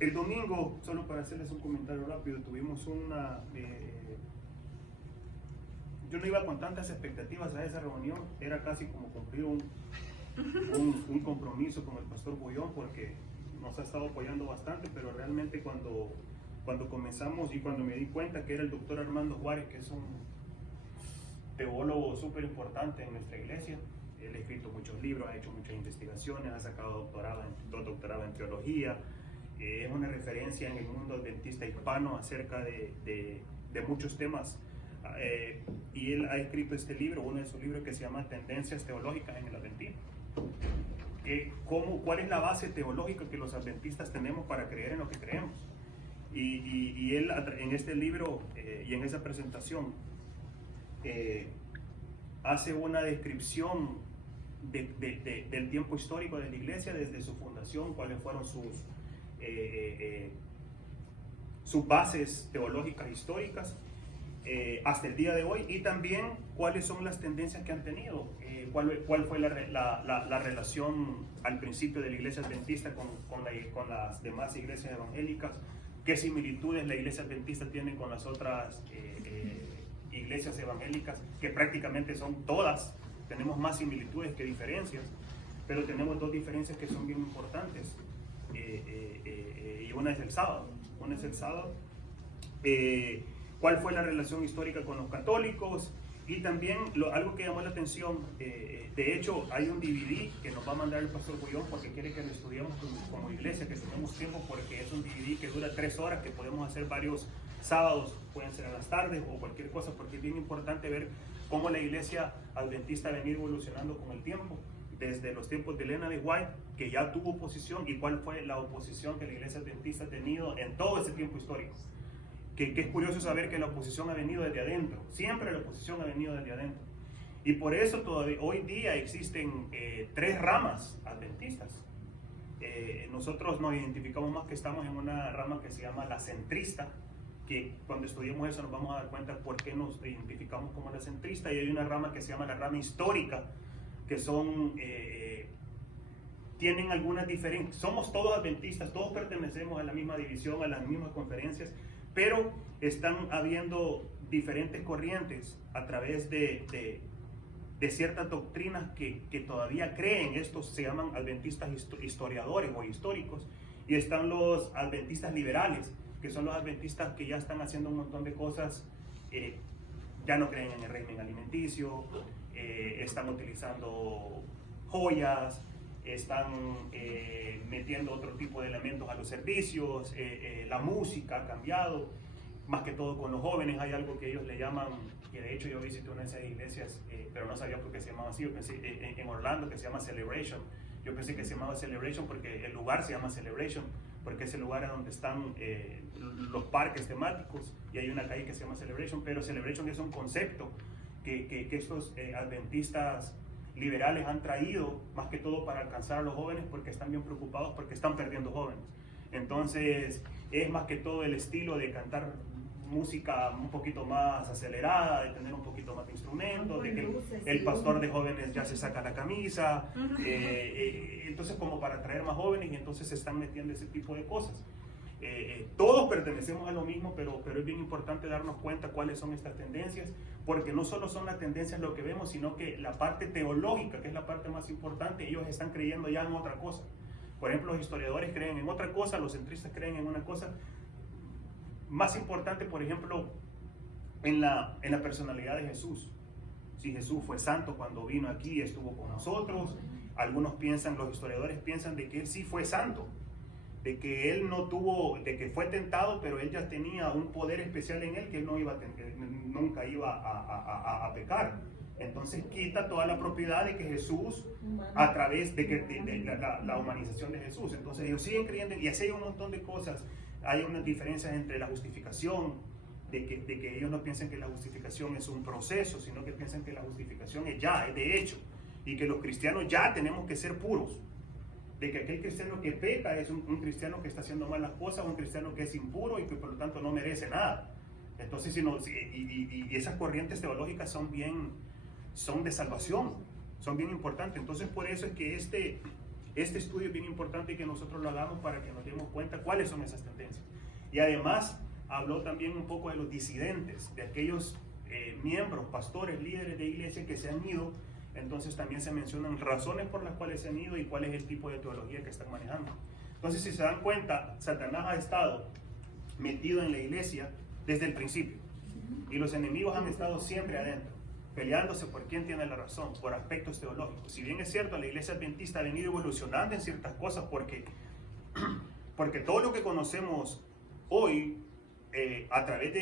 El domingo, solo para hacerles un comentario rápido, tuvimos una... yo no iba con tantas expectativas a esa reunión, era casi como cumplir un compromiso con el pastor Boyón, porque nos ha estado apoyando bastante, pero realmente cuando comenzamos y cuando me di cuenta que era el doctor Armando Juárez, que es un teólogo súper importante en nuestra iglesia, él ha escrito muchos libros, ha hecho muchas investigaciones, ha sacado dos doctorados en teología, es una referencia en el mundo adventista hispano acerca de muchos temas, y él ha escrito este libro, uno de sus libros, que se llama Tendencias Teológicas en el Adventismo. ¿Cuál es la base teológica que los adventistas tenemos para creer en lo que creemos? Y él en este libro y en esa presentación hace una descripción del tiempo histórico de la iglesia desde su fundación, cuáles fueron sus bases teológicas históricas hasta el día de hoy, y también cuáles son las tendencias que han tenido, cuál fue la relación al principio de la iglesia adventista con las demás iglesias evangélicas, qué similitudes la iglesia adventista tiene con las otras iglesias evangélicas, que prácticamente son todas, tenemos más similitudes que diferencias, pero tenemos dos diferencias que son bien importantes, y una es el sábado. ¿Cuál fue la relación histórica con los católicos? Y también algo que llamó la atención, de hecho hay un DVD que nos va a mandar el pastor Boyón porque quiere que lo estudiemos como iglesia, que tenemos tiempo, porque es un DVD que dura 3 horas, que podemos hacer varios sábados, pueden ser a las tardes o cualquier cosa, porque es bien importante ver cómo la iglesia adventista ha venido evolucionando con el tiempo, desde los tiempos de Elena de White, que ya tuvo oposición, y cuál fue la oposición que la iglesia adventista ha tenido en todo ese tiempo histórico. Que es curioso saber que la oposición ha venido desde adentro, siempre la oposición ha venido desde adentro. Y por eso todavía hoy día existen 3 ramas adventistas. Nosotros nos identificamos más que estamos en una rama que se llama la centrista, que cuando estudiemos eso nos vamos a dar cuenta por qué nos identificamos como la centrista, y hay una rama que se llama la rama histórica, que son... tienen algunas diferencias, somos todos adventistas, todos pertenecemos a la misma división, a las mismas conferencias, pero están habiendo diferentes corrientes a través de ciertas doctrinas que todavía creen. Estos se llaman adventistas historiadores o históricos, y están los adventistas liberales, que son los adventistas que ya están haciendo un montón de cosas, ya no creen en el régimen alimenticio, están utilizando joyas, están metiendo otro tipo de elementos a los servicios, la música ha cambiado, más que todo con los jóvenes. Hay algo que ellos le llaman, que de hecho yo visité una de esas iglesias, pero no sabía por qué se llamaba así. Yo pensé en Orlando, que se llama Celebration, yo pensé que se llamaba Celebration porque el lugar se llama Celebration, porque es el lugar en donde están los parques temáticos, y hay una calle que se llama Celebration, pero Celebration es un concepto que estos adventistas liberales han traído, más que todo para alcanzar a los jóvenes, porque están bien preocupados porque están perdiendo jóvenes. Entonces es más que todo el estilo de cantar música un poquito más acelerada, de tener un poquito más de instrumentos, de que el pastor de jóvenes ya se saca la camisa, entonces como para atraer más jóvenes, y entonces se están metiendo ese tipo de cosas. Todos pertenecemos a lo mismo, pero es bien importante darnos cuenta cuáles son estas tendencias, porque no solo son las tendencias lo que vemos, sino que la parte teológica, que es la parte más importante, ellos están creyendo ya en otra cosa. Por ejemplo, los historiadores creen en otra cosa, los centristas creen en una cosa más importante, por ejemplo, en la personalidad de Jesús. Si Jesús fue santo cuando vino aquí, estuvo con nosotros. Algunos piensan, los historiadores piensan de que él sí fue santo, de que él no tuvo, de que fue tentado, pero él ya tenía un poder especial en él, que él nunca iba a pecar. Entonces quita toda la propiedad de que Jesús, a través de la humanización de Jesús. Entonces ellos siguen creyendo, y así hay un montón de cosas. Hay unas diferencias entre la justificación, de que ellos no piensan que la justificación es un proceso, sino que piensan que la justificación es de hecho, y que los cristianos ya tenemos que ser puros, de que aquel cristiano que peca es un cristiano que está haciendo malas cosas, un cristiano que es impuro y que por lo tanto no merece nada. Entonces, y esas corrientes teológicas son de salvación, son bien importantes. Entonces por eso es que este estudio es bien importante que nosotros lo hagamos para que nos demos cuenta cuáles son esas tendencias. Y además habló también un poco de los disidentes, de aquellos miembros, pastores, líderes de iglesia que se han ido. Entonces también se mencionan razones por las cuales se han ido y cuál es el tipo de teología que están manejando. Entonces, si se dan cuenta, Satanás ha estado metido en la iglesia desde el principio. Y los enemigos han estado siempre adentro, peleándose por quién tiene la razón, por aspectos teológicos. Si bien es cierto, la iglesia adventista ha venido evolucionando en ciertas cosas porque todo lo que conocemos hoy, a través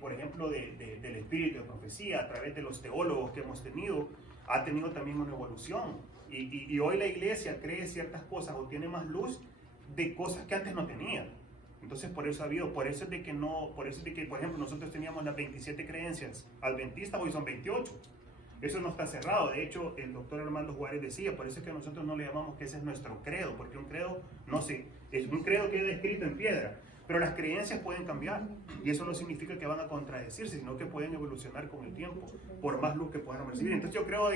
por ejemplo, del espíritu de profecía, a través de los teólogos que hemos tenido, ha tenido también una evolución. Y hoy la iglesia cree ciertas cosas o tiene más luz de cosas que antes no tenía. Entonces por eso por eso es de que, por ejemplo, nosotros teníamos las 27 creencias adventistas, hoy son 28. Eso no está cerrado. De hecho, el doctor Armando Juárez decía, por eso es que nosotros no le llamamos que ese es nuestro credo, porque un credo, no sé, es un credo que queda escrito en piedra, pero las creencias pueden cambiar, y eso no significa que van a contradecirse, sino que pueden evolucionar con el tiempo, por más luz que puedan recibir. Entonces yo creo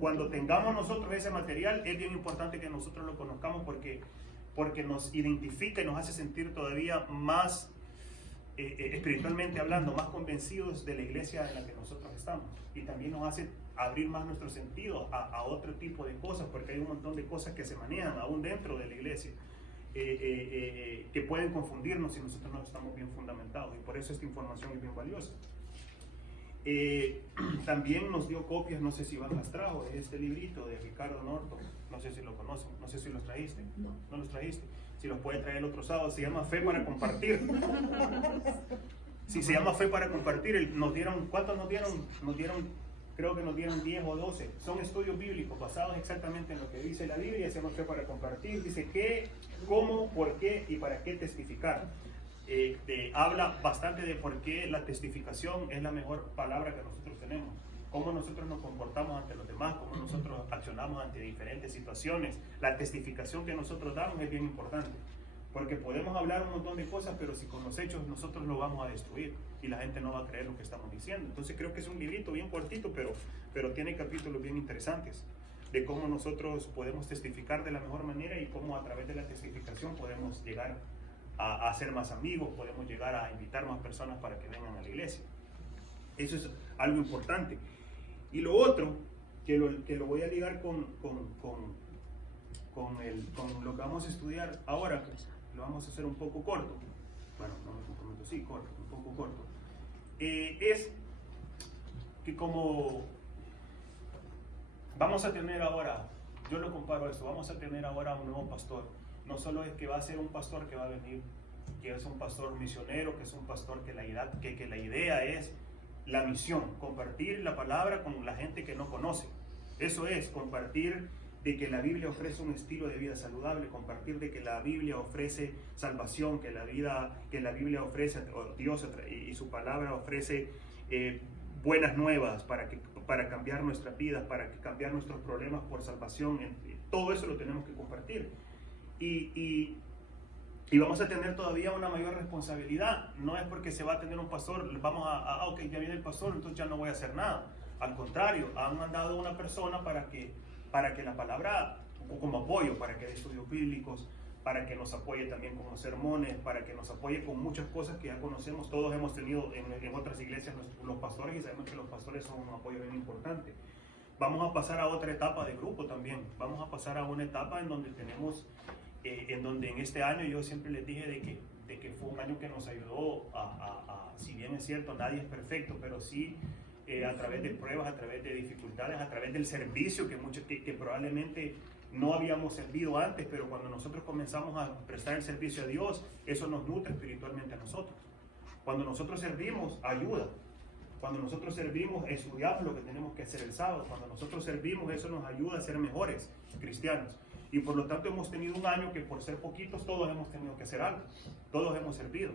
cuando tengamos nosotros ese material, es bien importante que nosotros lo conozcamos porque nos identifica y nos hace sentir todavía más, espiritualmente hablando, más convencidos de la iglesia en la que nosotros estamos. Y también nos hace abrir más nuestros sentidos a otro tipo de cosas, porque hay un montón de cosas que se manejan aún dentro de la iglesia, que pueden confundirnos si nosotros no estamos bien fundamentados. Y por eso esta información es bien valiosa. También nos dio copias, no sé si Iván las trajo, de este librito de Ricardo Norton, no sé si lo conocen, no sé si los trajiste, no los trajiste, si los puede traer el otro sábado, se llama Fe para Compartir. Si se llama Fe para Compartir, nos dieron, ¿cuántos nos dieron? Creo que nos dieron 10 o 12, son estudios bíblicos basados exactamente en lo que dice la Biblia, se llama Fe para Compartir, dice qué, cómo, por qué y para qué testificar. Habla bastante de por qué la testificación es la mejor palabra que nosotros tenemos, cómo nosotros nos comportamos ante los demás, cómo nosotros accionamos ante diferentes situaciones. La testificación que nosotros damos es bien importante, porque podemos hablar un montón de cosas, pero si con los hechos nosotros lo vamos a destruir y la gente no va a creer lo que estamos diciendo. Entonces creo que es un librito bien cortito, pero tiene capítulos bien interesantes de cómo nosotros podemos testificar de la mejor manera y cómo a través de la testificación podemos llegar a ser más amigos, podemos llegar a invitar más personas para que vengan a la iglesia. Eso es algo importante. Y lo otro, que lo voy a ligar con lo que vamos a estudiar ahora, lo vamos a hacer un poco corto, bueno, no me comprometo, sí, corto, un poco corto, es que como vamos a tener ahora, yo lo comparo a esto, vamos a tener ahora un nuevo pastor. No solo es que va a ser un pastor que va a venir, que es un pastor misionero, que es un pastor que la idea es la misión, compartir la palabra con la gente que no conoce. Eso es, compartir de que la Biblia ofrece un estilo de vida saludable, compartir de que la Biblia ofrece salvación, que la Biblia ofrece, Dios y su palabra ofrece buenas nuevas para cambiar nuestras vidas, para cambiar nuestros problemas por salvación. Todo eso lo tenemos que compartir. Y vamos a tener todavía una mayor responsabilidad. No es porque se va a tener un pastor, ok, ya viene el pastor, entonces ya no voy a hacer nada. Al contrario, han mandado una persona para que la palabra, como apoyo, para que dé estudios bíblicos, para que nos apoye también con los sermones, para que nos apoye con muchas cosas que ya conocemos. Todos hemos tenido en otras iglesias los pastores y sabemos que los pastores son un apoyo bien importante. Vamos a pasar a otra etapa de grupo también. Vamos a pasar a una etapa en donde tenemos... en este año yo siempre les dije de que fue un año que nos ayudó si bien es cierto, nadie es perfecto, pero sí a través de pruebas, a través de dificultades, a través del servicio que probablemente no habíamos servido antes, pero cuando nosotros comenzamos a prestar el servicio a Dios, eso nos nutre espiritualmente a nosotros. Cuando nosotros servimos, ayuda. Cuando nosotros servimos, estudiamos lo que tenemos que hacer el sábado. Cuando nosotros servimos, eso nos ayuda a ser mejores cristianos. Y por lo tanto hemos tenido un año que por ser poquitos todos hemos tenido que hacer algo, todos hemos servido,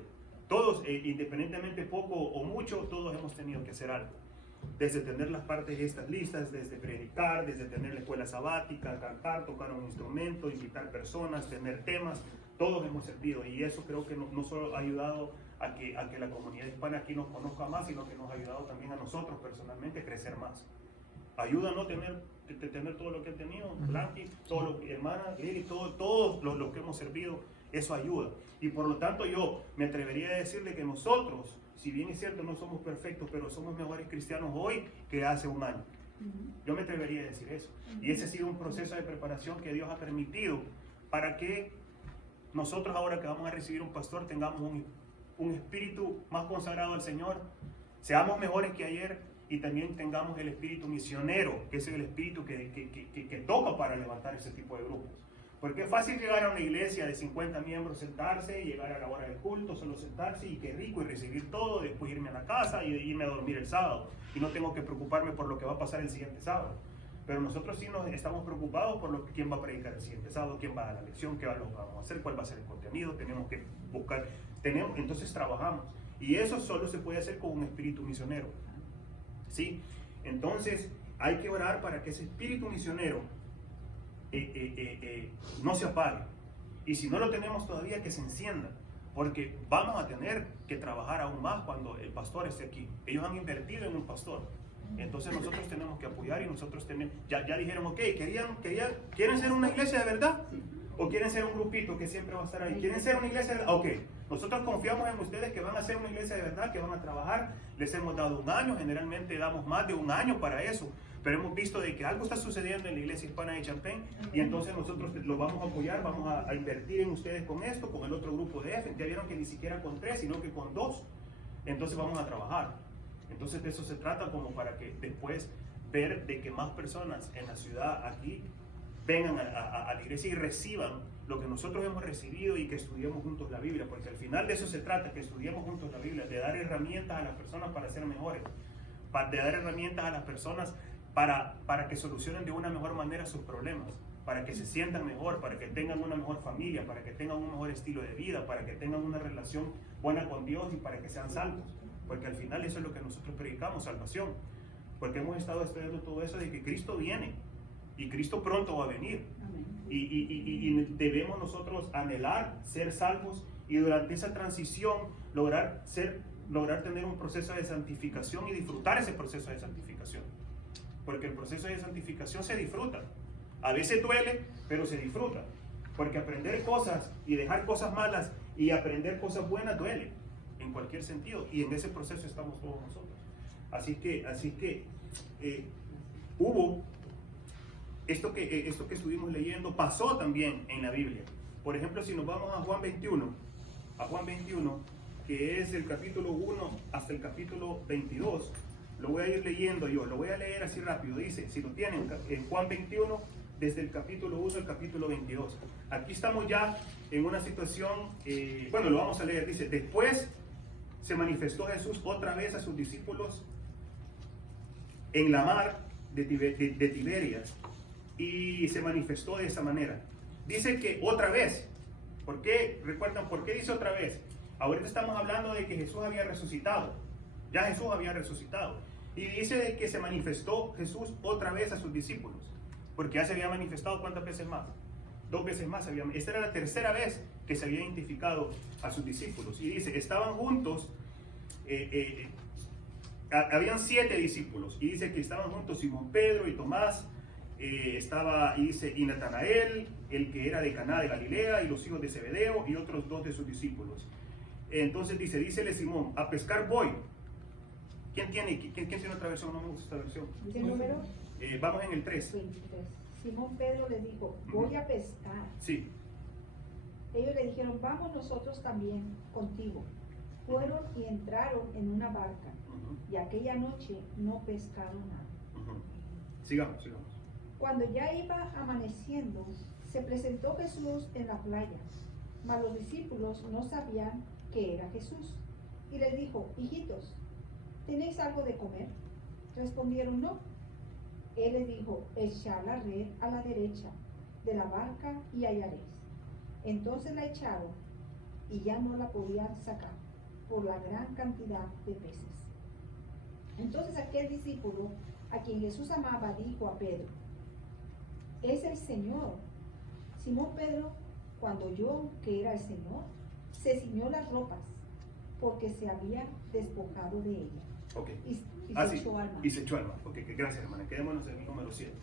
todos independientemente poco o mucho, todos hemos tenido que hacer algo, desde tener las partes de estas listas, desde predicar, desde tener la escuela sabática, cantar, tocar un instrumento, invitar personas, tener temas, todos hemos servido y eso creo que no solo ha ayudado a que la comunidad hispana aquí nos conozca más, sino que nos ha ayudado también a nosotros personalmente a crecer más. Ayuda a no tener de tener todo lo que he tenido, Blanqui, todo lo que, hermana, Lili, todo lo que hemos servido, eso ayuda. Y por lo tanto yo me atrevería a decirle que nosotros, si bien es cierto no somos perfectos, pero somos mejores cristianos hoy que hace un año. Yo me atrevería a decir eso. Y ese ha sido un proceso de preparación que Dios ha permitido para que nosotros ahora que vamos a recibir un pastor tengamos un espíritu más consagrado al Señor, seamos mejores que ayer y también tengamos el espíritu misionero, que es el espíritu que toca para levantar ese tipo de grupos. Porque es fácil llegar a una iglesia de 50 miembros, sentarse, llegar a la hora del culto, solo sentarse y qué rico y recibir todo, después irme a la casa y irme a dormir el sábado. Y no tengo que preocuparme por lo que va a pasar el siguiente sábado. Pero nosotros sí nos estamos preocupados por quién va a predicar el siguiente sábado, quién va a dar la lección, qué vamos a hacer, cuál va a ser el contenido, tenemos que buscar, entonces trabajamos. Y eso solo se puede hacer con un espíritu misionero. ¿Sí? Entonces hay que orar para que ese espíritu misionero no se apague. Y si no lo tenemos todavía, que se encienda. Porque vamos a tener que trabajar aún más cuando el pastor esté aquí. Ellos han invertido en un pastor. Entonces nosotros tenemos que apoyar y nosotros tenemos, ya dijeron, ok, ¿quieren ser una iglesia de verdad? ¿O quieren ser un grupito que siempre va a estar ahí? ¿Quieren ser una iglesia de verdad? Ok, nosotros confiamos en ustedes que van a ser una iglesia de verdad, que van a trabajar. Les hemos dado un año, generalmente damos más de un año para eso. Pero hemos visto de que algo está sucediendo en la iglesia hispana de Champaign y entonces nosotros los vamos a apoyar, vamos a invertir en ustedes con esto, con el otro grupo de F. Ya vieron que ni siquiera con 3, sino que con 2. Entonces vamos a trabajar. Entonces de eso se trata, como para que después ver de que más personas en la ciudad aquí vengan a la iglesia y reciban lo que nosotros hemos recibido y que estudiemos juntos la Biblia, porque al final de eso se trata, que estudiemos juntos la Biblia, de dar herramientas a las personas para ser mejores, de dar herramientas a las personas para que solucionen de una mejor manera sus problemas, para que se sientan mejor, para que tengan una mejor familia, para que tengan un mejor estilo de vida, para que tengan una relación buena con Dios y para que sean salvos. Porque al final eso es lo que nosotros predicamos, salvación. Porque hemos estado estudiando todo eso de que Cristo viene y Cristo pronto va a venir. Y debemos nosotros anhelar ser salvos y durante esa transición lograr tener un proceso de santificación y disfrutar ese proceso de santificación. Porque el proceso de santificación se disfruta. A veces duele, pero se disfruta. Porque aprender cosas y dejar cosas malas y aprender cosas buenas duele. En cualquier sentido, y en ese proceso estamos todos nosotros. Así que hubo esto que estuvimos leyendo, pasó también en la Biblia. Por ejemplo, si nos vamos a Juan 21, que es el capítulo 1 hasta el capítulo 22, lo voy a ir leyendo yo, lo voy a leer así rápido. Dice, si lo tienen, en Juan 21, desde el capítulo 1 al capítulo 22. Aquí estamos ya en una situación, bueno, lo vamos a leer. Dice, después se manifestó Jesús otra vez a sus discípulos en la mar de Tiberias y se manifestó de esa manera. Dice que otra vez, ¿por qué? ¿Recuerdan por qué dice otra vez? Ahorita estamos hablando de que Jesús había resucitado, ya Jesús había resucitado, y dice de que se manifestó Jesús otra vez a sus discípulos, porque ya se había manifestado ¿cuántas veces más? 2 veces más. Esta era la tercera vez que se había identificado a sus discípulos. Y dice, estaban juntos, habían 7 discípulos. Y dice que estaban juntos Simón Pedro y Tomás, y Natanael, el que era de Caná de Galilea, y los hijos de Zebedeo, y otros 2 de sus discípulos. Entonces dícele Simón, a pescar voy. ¿Quién tiene otra versión? No me gusta esta versión. ¿Qué número? Vamos en el 3. 23. Simón Pedro le dijo, voy a pescar. Sí. Ellos le dijeron, vamos nosotros también contigo. Fueron y entraron en una barca, y aquella noche no pescaron nada. Sigamos. Cuando ya iba amaneciendo, se presentó Jesús en la playa, mas los discípulos no sabían que era Jesús. Y les dijo, hijitos, ¿tenéis algo de comer? Respondieron, no. Él les dijo, echad la red a la derecha de la barca y hallaréis. Entonces la echaron y ya no la podían sacar por la gran cantidad de peces. Entonces aquel discípulo a quien Jesús amaba dijo a Pedro, es el Señor. Simón Pedro, cuando oyó que era el Señor, se ciñó las ropas porque se había despojado de ella. Okay. Y se echó al mar. Y se echó al mar. Ok, gracias hermana. Quedémonos en el número 7.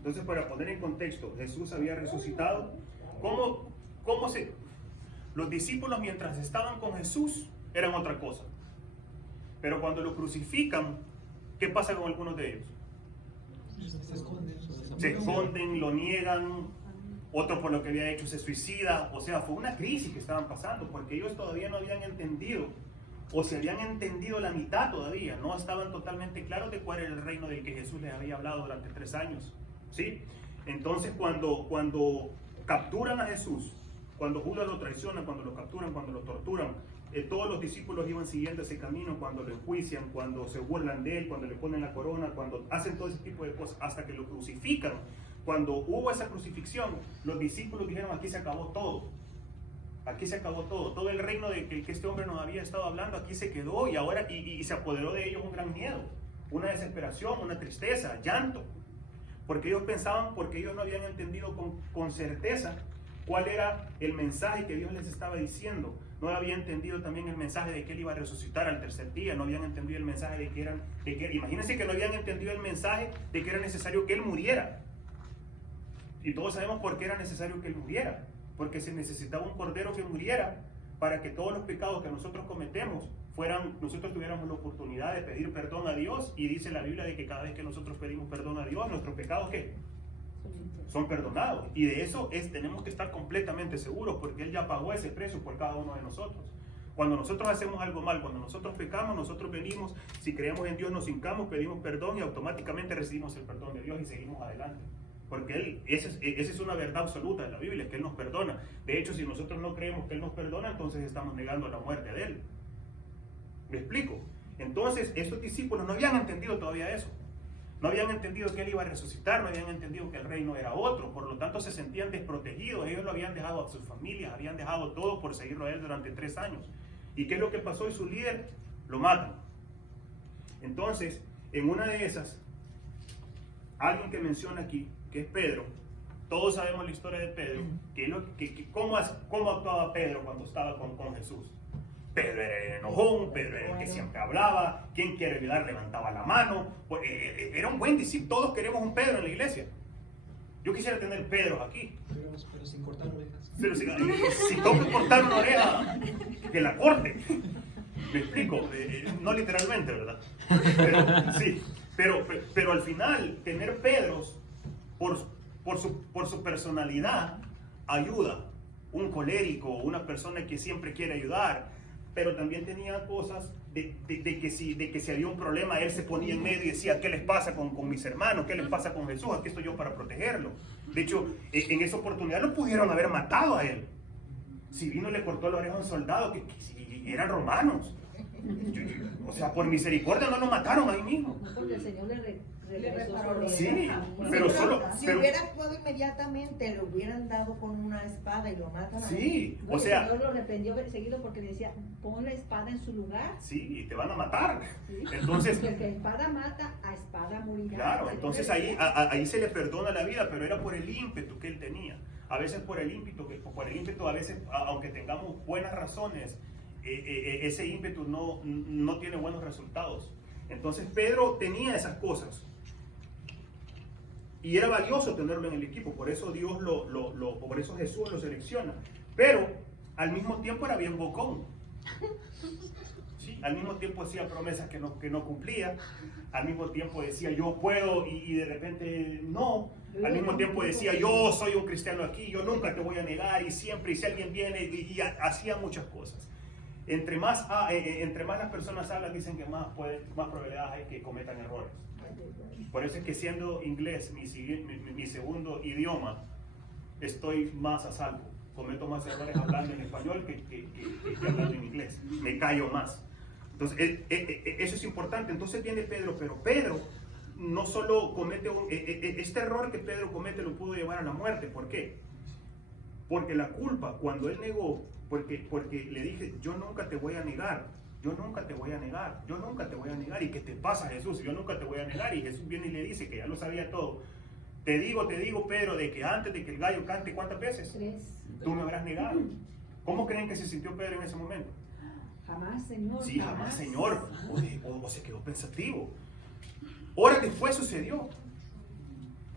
Entonces, para poner en contexto, Jesús había resucitado. Los discípulos mientras estaban con Jesús eran otra cosa. Pero cuando lo crucifican, ¿qué pasa con algunos de ellos? Se esconden, lo niegan, otro por lo que había hecho se suicida. O sea, fue una crisis que estaban pasando porque ellos todavía no habían entendido, o se habían entendido la mitad todavía, no estaban totalmente claros de cuál era el reino del que Jesús les había hablado durante 3 años, ¿sí? Entonces cuando capturan a Jesús, cuando Judas lo traiciona, cuando lo capturan, cuando lo torturan, todos los discípulos iban siguiendo ese camino, cuando lo enjuician, cuando se burlan de él, cuando le ponen la corona, cuando hacen todo ese tipo de cosas, hasta que lo crucifican. Cuando hubo esa crucifixión, los discípulos dijeron: aquí se acabó todo. Aquí se acabó todo. Todo el reino de que este hombre nos había estado hablando, aquí se quedó, y ahora y se apoderó de ellos un gran miedo, una desesperación, una tristeza, llanto. Porque ellos pensaban, porque ellos no habían entendido con certeza cuál era el mensaje que Dios les estaba diciendo. No habían entendido también el mensaje de que Él iba a resucitar al tercer día. No habían entendido el mensaje de que imagínense que no habían entendido el mensaje de que era necesario que Él muriera. Y todos sabemos por qué era necesario que Él muriera. Porque se necesitaba un cordero que muriera para que todos los pecados que nosotros cometemos nosotros tuviéramos la oportunidad de pedir perdón a Dios. Y dice la Biblia de que cada vez que nosotros pedimos perdón a Dios, nuestros pecados ¿qué? Son perdonados. Y de eso tenemos que estar completamente seguros, porque Él ya pagó ese precio por cada uno de nosotros. Cuando nosotros hacemos algo mal, cuando nosotros pecamos, nosotros venimos, si creemos en Dios, nos hincamos, pedimos perdón y automáticamente recibimos el perdón de Dios y seguimos adelante. Porque esa es una verdad absoluta de la Biblia, que Él nos perdona. De hecho, si nosotros no creemos que Él nos perdona, entonces estamos negando la muerte de Él. ¿Me explico? Entonces, estos discípulos no habían entendido todavía eso. No habían entendido que Él iba a resucitar, no habían entendido que el reino era otro, por lo tanto se sentían desprotegidos. Ellos lo habían dejado a sus familias, habían dejado todo por seguirlo a Él durante 3 años. ¿Y qué es lo que pasó? Y su líder lo matan. Entonces, en una de esas, alguien que menciona aquí, que es Pedro, todos sabemos la historia de Pedro, cómo actuaba Pedro cuando estaba con Jesús. Pedro era el enojón, Pedro era el que siempre hablaba, quien quiere ayudar levantaba la mano, era un buen discípulo. Todos queremos un Pedro en la iglesia. Yo quisiera tener Pedros aquí. Pero sin cortar orejas. Pero si tengo que cortar una oreja, que la corte. ¿Me explico? No literalmente, ¿verdad? Pero, sí, pero al final, tener Pedros, por su personalidad, ayuda. Un colérico, una persona que siempre quiere ayudar, pero también tenía cosas de que si había un problema, él se ponía en medio y decía: ¿qué les pasa con mis hermanos? ¿Qué les pasa con Jesús? Aquí estoy yo para protegerlo. De hecho, en esa oportunidad lo pudieron haber matado a él. Si vino y le cortó la oreja a un soldado, que eran romanos. O sea, por misericordia no lo mataron ahí mismo. No, porque el Señor le reparó. Sí, pero solo... Si hubiera actuado inmediatamente, le hubieran dado con una espada y lo matan. Sí, No, o sea... El Señor lo reprendió seguido porque le decía: pon la espada en su lugar. Sí, y te van a matar. Sí. Entonces... Porque el que espada mata, a espada morirá. Claro, entonces ahí se le perdona la vida, pero era por el ímpetu que él tenía. A veces por el ímpetu, a veces, aunque tengamos buenas razones, ese ímpetu no tiene buenos resultados. Entonces Pedro tenía esas cosas. Y era valioso tenerlo en el equipo, por eso por eso Jesús lo selecciona. Pero al mismo tiempo era bien bocón. ¿Sí? Al mismo tiempo hacía promesas que no cumplía. Al mismo tiempo decía: yo puedo, y de repente no. Al mismo tiempo decía: yo soy un cristiano aquí, yo nunca te voy a negar, y siempre, y si alguien viene, y hacía muchas cosas. Entre más las personas hablan, dicen que más probabilidades hay que cometan errores. Por eso es que, siendo inglés mi segundo idioma, estoy más a salvo. Cometo más errores hablando en español que hablando en inglés. Me callo más. Entonces, eso es importante. Entonces viene Pedro, pero Pedro no solo comete este error que Pedro comete, lo pudo llevar a la muerte. ¿Por qué? Porque la culpa, cuando él negó, porque le dije: yo nunca te voy a negar, yo nunca te voy a negar, yo nunca te voy a negar. ¿Y qué te pasa, Jesús? Yo nunca te voy a negar. Y Jesús viene y le dice, que ya lo sabía todo: te digo, Pedro, de que antes de que el gallo cante, ¿cuántas veces? 3. Tú me habrás negado. ¿Cómo creen que se sintió Pedro en ese momento? Jamás, Señor. Sí, jamás, Señor. O se quedó pensativo. Horas después sucedió.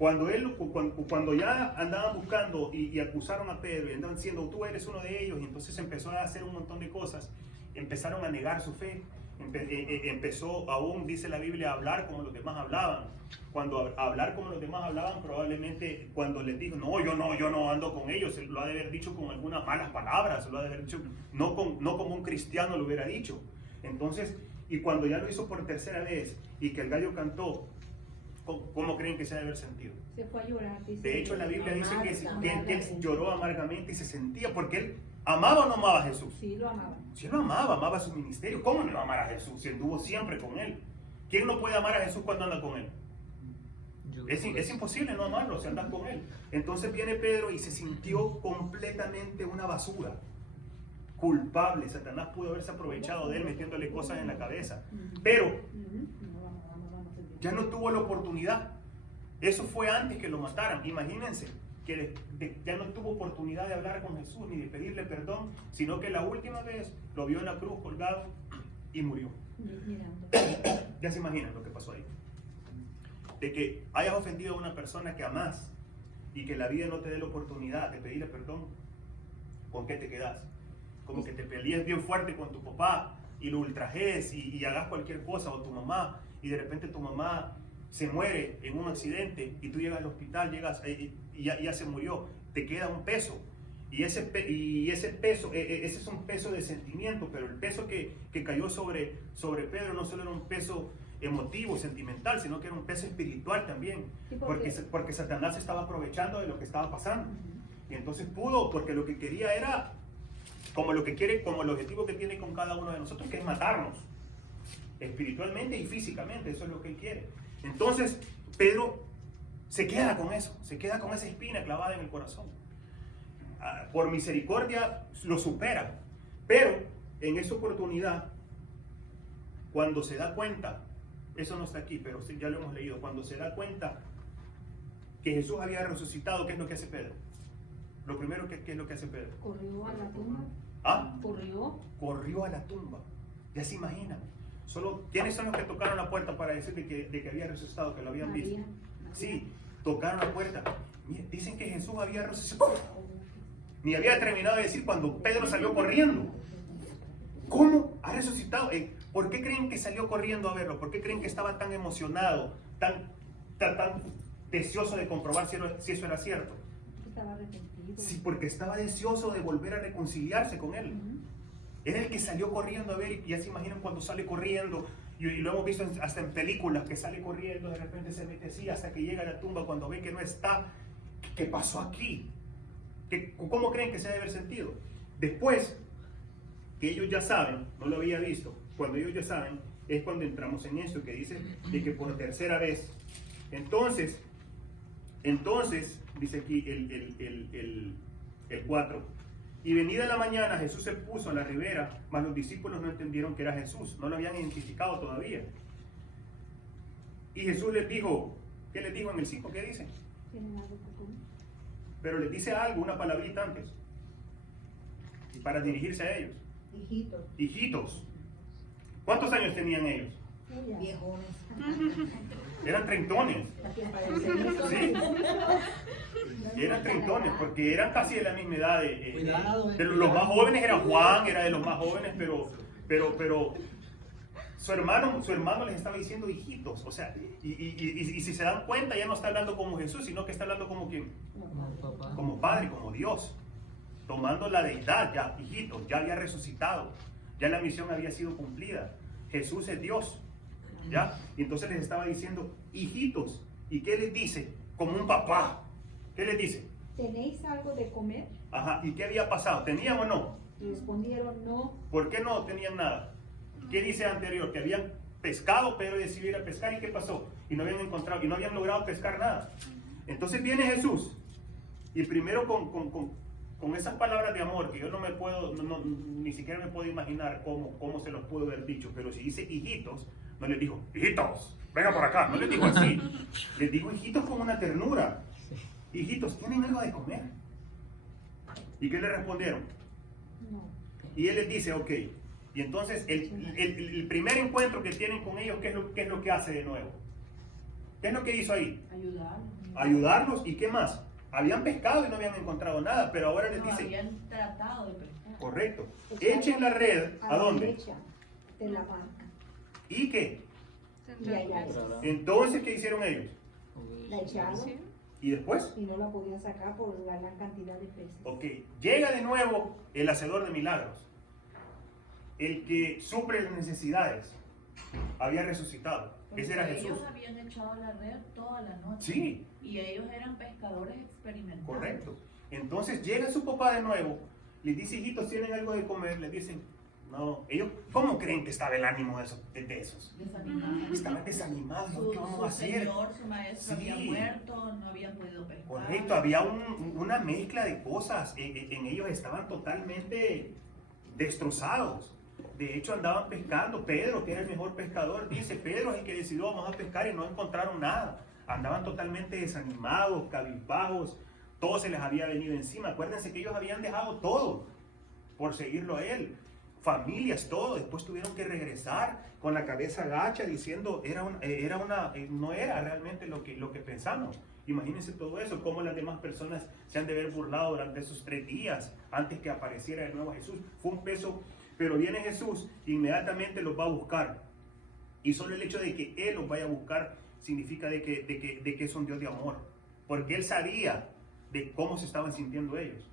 Cuando ya andaban buscando y acusaron a Pedro y andaban diciendo, tú eres uno de ellos, y entonces empezó a hacer un montón de cosas, empezaron a negar su fe, empezó aún, dice la Biblia, a hablar como los demás hablaban. Cuando hablar como los demás hablaban, probablemente cuando les dijo, yo no ando con ellos, lo ha de haber dicho con algunas malas palabras, lo ha de haber dicho, no como un cristiano lo hubiera dicho. Entonces, y cuando ya lo hizo por tercera vez y que el gallo cantó, ¿cómo creen que se debe haber sentido? Se fue a llorar. Dice, De hecho, la Biblia dice que él lloró amargamente y se sentía, porque él ¿amaba o no amaba a Jesús? Sí, lo amaba. Sí lo amaba su ministerio. ¿Cómo no iba a amar a Jesús si anduvo siempre con él? ¿Quién no puede amar a Jesús cuando anda con él? Es imposible no amarlo si andas con él. Entonces viene Pedro y se sintió completamente una basura, culpable. Satanás pudo haberse aprovechado de él metiéndole cosas en la cabeza, pero ya no tuvo la oportunidad. Eso fue antes que lo mataran. Imagínense que ya no tuvo oportunidad de hablar con Jesús ni de pedirle perdón, sino que la última vez lo vio en la cruz colgado y murió. Ya se imaginan lo que pasó ahí. De que hayas ofendido a una persona que amás y que la vida no te dé la oportunidad de pedirle perdón, ¿con qué te quedas? Como que te pelees bien fuerte con tu papá y lo ultrajes y hagas cualquier cosa, o tu mamá, y de repente tu mamá se muere en un accidente y tú llegas al hospital, y ya se murió, te queda un peso. Y ese peso, ese es un peso de sentimiento, pero el peso que cayó sobre Pedro no solo era un peso emotivo, sentimental, sino que era un peso espiritual también, ¿Y porque Satanás estaba aprovechando de lo que estaba pasando. Y entonces pudo, porque lo que quería era, como el objetivo que tiene con cada uno de nosotros, que es matarnos, espiritualmente y físicamente, eso es lo que él quiere. Entonces, Pedro se queda con eso, se queda con esa espina clavada en el corazón. Por misericordia lo supera, pero en esa oportunidad, cuando se da cuenta, eso no está aquí, pero ya lo hemos leído, cuando se da cuenta que Jesús había resucitado, ¿qué es lo que hace Pedro? Lo primero, ¿qué es lo que hace Pedro? Corrió a la tumba. ¿Ah? Corrió a la tumba. Ya se imaginan. ¿Quiénes son los que tocaron la puerta para decir de que había resucitado, que lo habían visto? María. Sí, tocaron la puerta. Miren, dicen que Jesús había resucitado. Ni había terminado de decir cuando Pedro salió corriendo. ¿Cómo? ¿Ha resucitado? ¿Por qué creen que salió corriendo a verlo? ¿Por qué creen que estaba tan emocionado, tan deseoso de comprobar si eso era cierto? Estaba arrepentido. Sí, porque estaba deseoso de volver a reconciliarse con él. Era el que salió corriendo a ver, y ya se imaginan cuando sale corriendo, y lo hemos visto hasta en películas, que sale corriendo, de repente se mete así hasta que llega a la tumba, cuando ve que no está. ¿Qué pasó aquí? ¿Cómo creen que se debe haber sentido? Después que ellos ya saben, no lo había visto, cuando ellos ya saben, es cuando entramos en esto que dice de que por tercera vez. Entonces dice aquí el 4. Y venida la mañana, Jesús se puso a la ribera, mas los discípulos no entendieron que era Jesús, no lo habían identificado todavía. Y Jesús les dijo, ¿qué les dijo en el 5? ¿Qué dice? ¿Tienen algo que comer? Pero les dice algo, una palabrita antes, para dirigirse a ellos. Hijitos. ¿Cuántos años tenían ellos? Viejones. Eran treintones. Sí. Eran treintones, porque eran casi de la misma edad. De los más jóvenes era Juan, era de los más jóvenes, pero su hermano les estaba diciendo hijitos. O sea, y si se dan cuenta, ya no está hablando como Jesús, sino que está hablando como ¿quién? Como Padre, como Dios. Tomando la deidad, ya, hijitos, ya había resucitado, ya la misión había sido cumplida. Jesús es Dios, ¿ya? Y entonces les estaba diciendo, hijitos. ¿Y qué les dice? Como un papá. ¿Qué les dice? ¿Tenéis algo de comer? Ajá, ¿y qué había pasado? ¿Tenían o no? Y respondieron, no. ¿Por qué no tenían nada? ¿Qué dice anterior? Que habían pescado, pero decidió ir a pescar, ¿y qué pasó? Y no habían encontrado, y no habían logrado pescar nada. Entonces viene Jesús, y primero con esas palabras de amor, que yo no me puedo, ni siquiera me puedo imaginar cómo se los pudo haber dicho, pero si dice hijitos, no les dijo, hijitos, venga por acá, no les dijo así, les dijo hijitos con una ternura. Hijitos, ¿tienen algo de comer? ¿Y qué le respondieron? No. Y él les dice, ok. Y entonces el primer encuentro que tienen con ellos, ¿qué es lo que hace de nuevo? ¿Qué es lo que hizo ahí? Ayudar. ayudarlos. ¿Y qué más? Habían pescado y no habían encontrado nada, pero ahora les No, dice, habían tratado de pescar. correcto, Estaban echen la red, ¿a la dónde? derecha de la barca. ¿Y qué? Y allá Entonces, ¿qué hicieron ellos? la echaron ¿Y después? y no la podían sacar por la gran cantidad de peces. Ok, llega de nuevo el hacedor de milagros, el que suple las necesidades, había resucitado, Porque ese era Jesús. ellos habían echado la red toda la noche. Sí, Y ellos eran pescadores experimentados. correcto. Entonces llega su papá de nuevo, les dice, hijitos, ¿tienen algo de comer? Les dicen, no. Ellos, ¿cómo creen que estaba el ánimo de esos? Desanimados. Estaban desanimados, Su, ¿qué vamos a su hacer? señor, su maestro Sí. había muerto, no habían podido pescar. Correcto, había una mezcla de cosas, en ellos estaban totalmente destrozados. De hecho andaban pescando, Pedro, que era el mejor pescador, dice, Pedro es el que decidió vamos a pescar y no encontraron nada. Andaban totalmente desanimados, cabizbajos, todo se les había venido encima. Acuérdense que ellos habían dejado todo por seguirlo a él, familias, todo. Después tuvieron que regresar con la cabeza gacha diciendo, no era realmente lo que pensamos. Imagínense todo eso, cómo las demás personas se han de haber burlado durante esos 3 días antes que apareciera de nuevo Jesús. Fue un peso, pero viene Jesús, inmediatamente los va a buscar. Y solo el hecho de que Él los vaya a buscar significa de que es un Dios de amor. Porque Él sabía de cómo se estaban sintiendo ellos.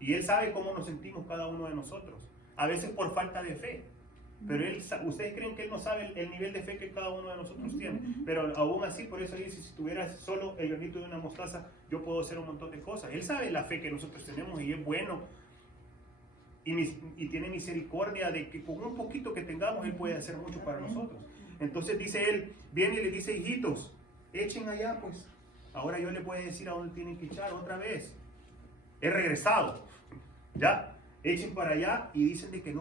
Y Él sabe cómo nos sentimos cada uno de nosotros. A veces por falta de fe. Pero ustedes creen que Él no sabe el nivel de fe que cada uno de nosotros tiene. Pero aún así, por eso dice, si tuvieras solo el granito de una mostaza, yo puedo hacer un montón de cosas. Él sabe la fe que nosotros tenemos y es bueno. Y tiene misericordia de que con un poquito que tengamos, Él puede hacer mucho para nosotros. Entonces dice Él, viene y le dice, hijitos, echen allá pues. Ahora yo les voy a decir a dónde tienen que echar otra vez. He regresado. Ya, echen para allá y dicen de que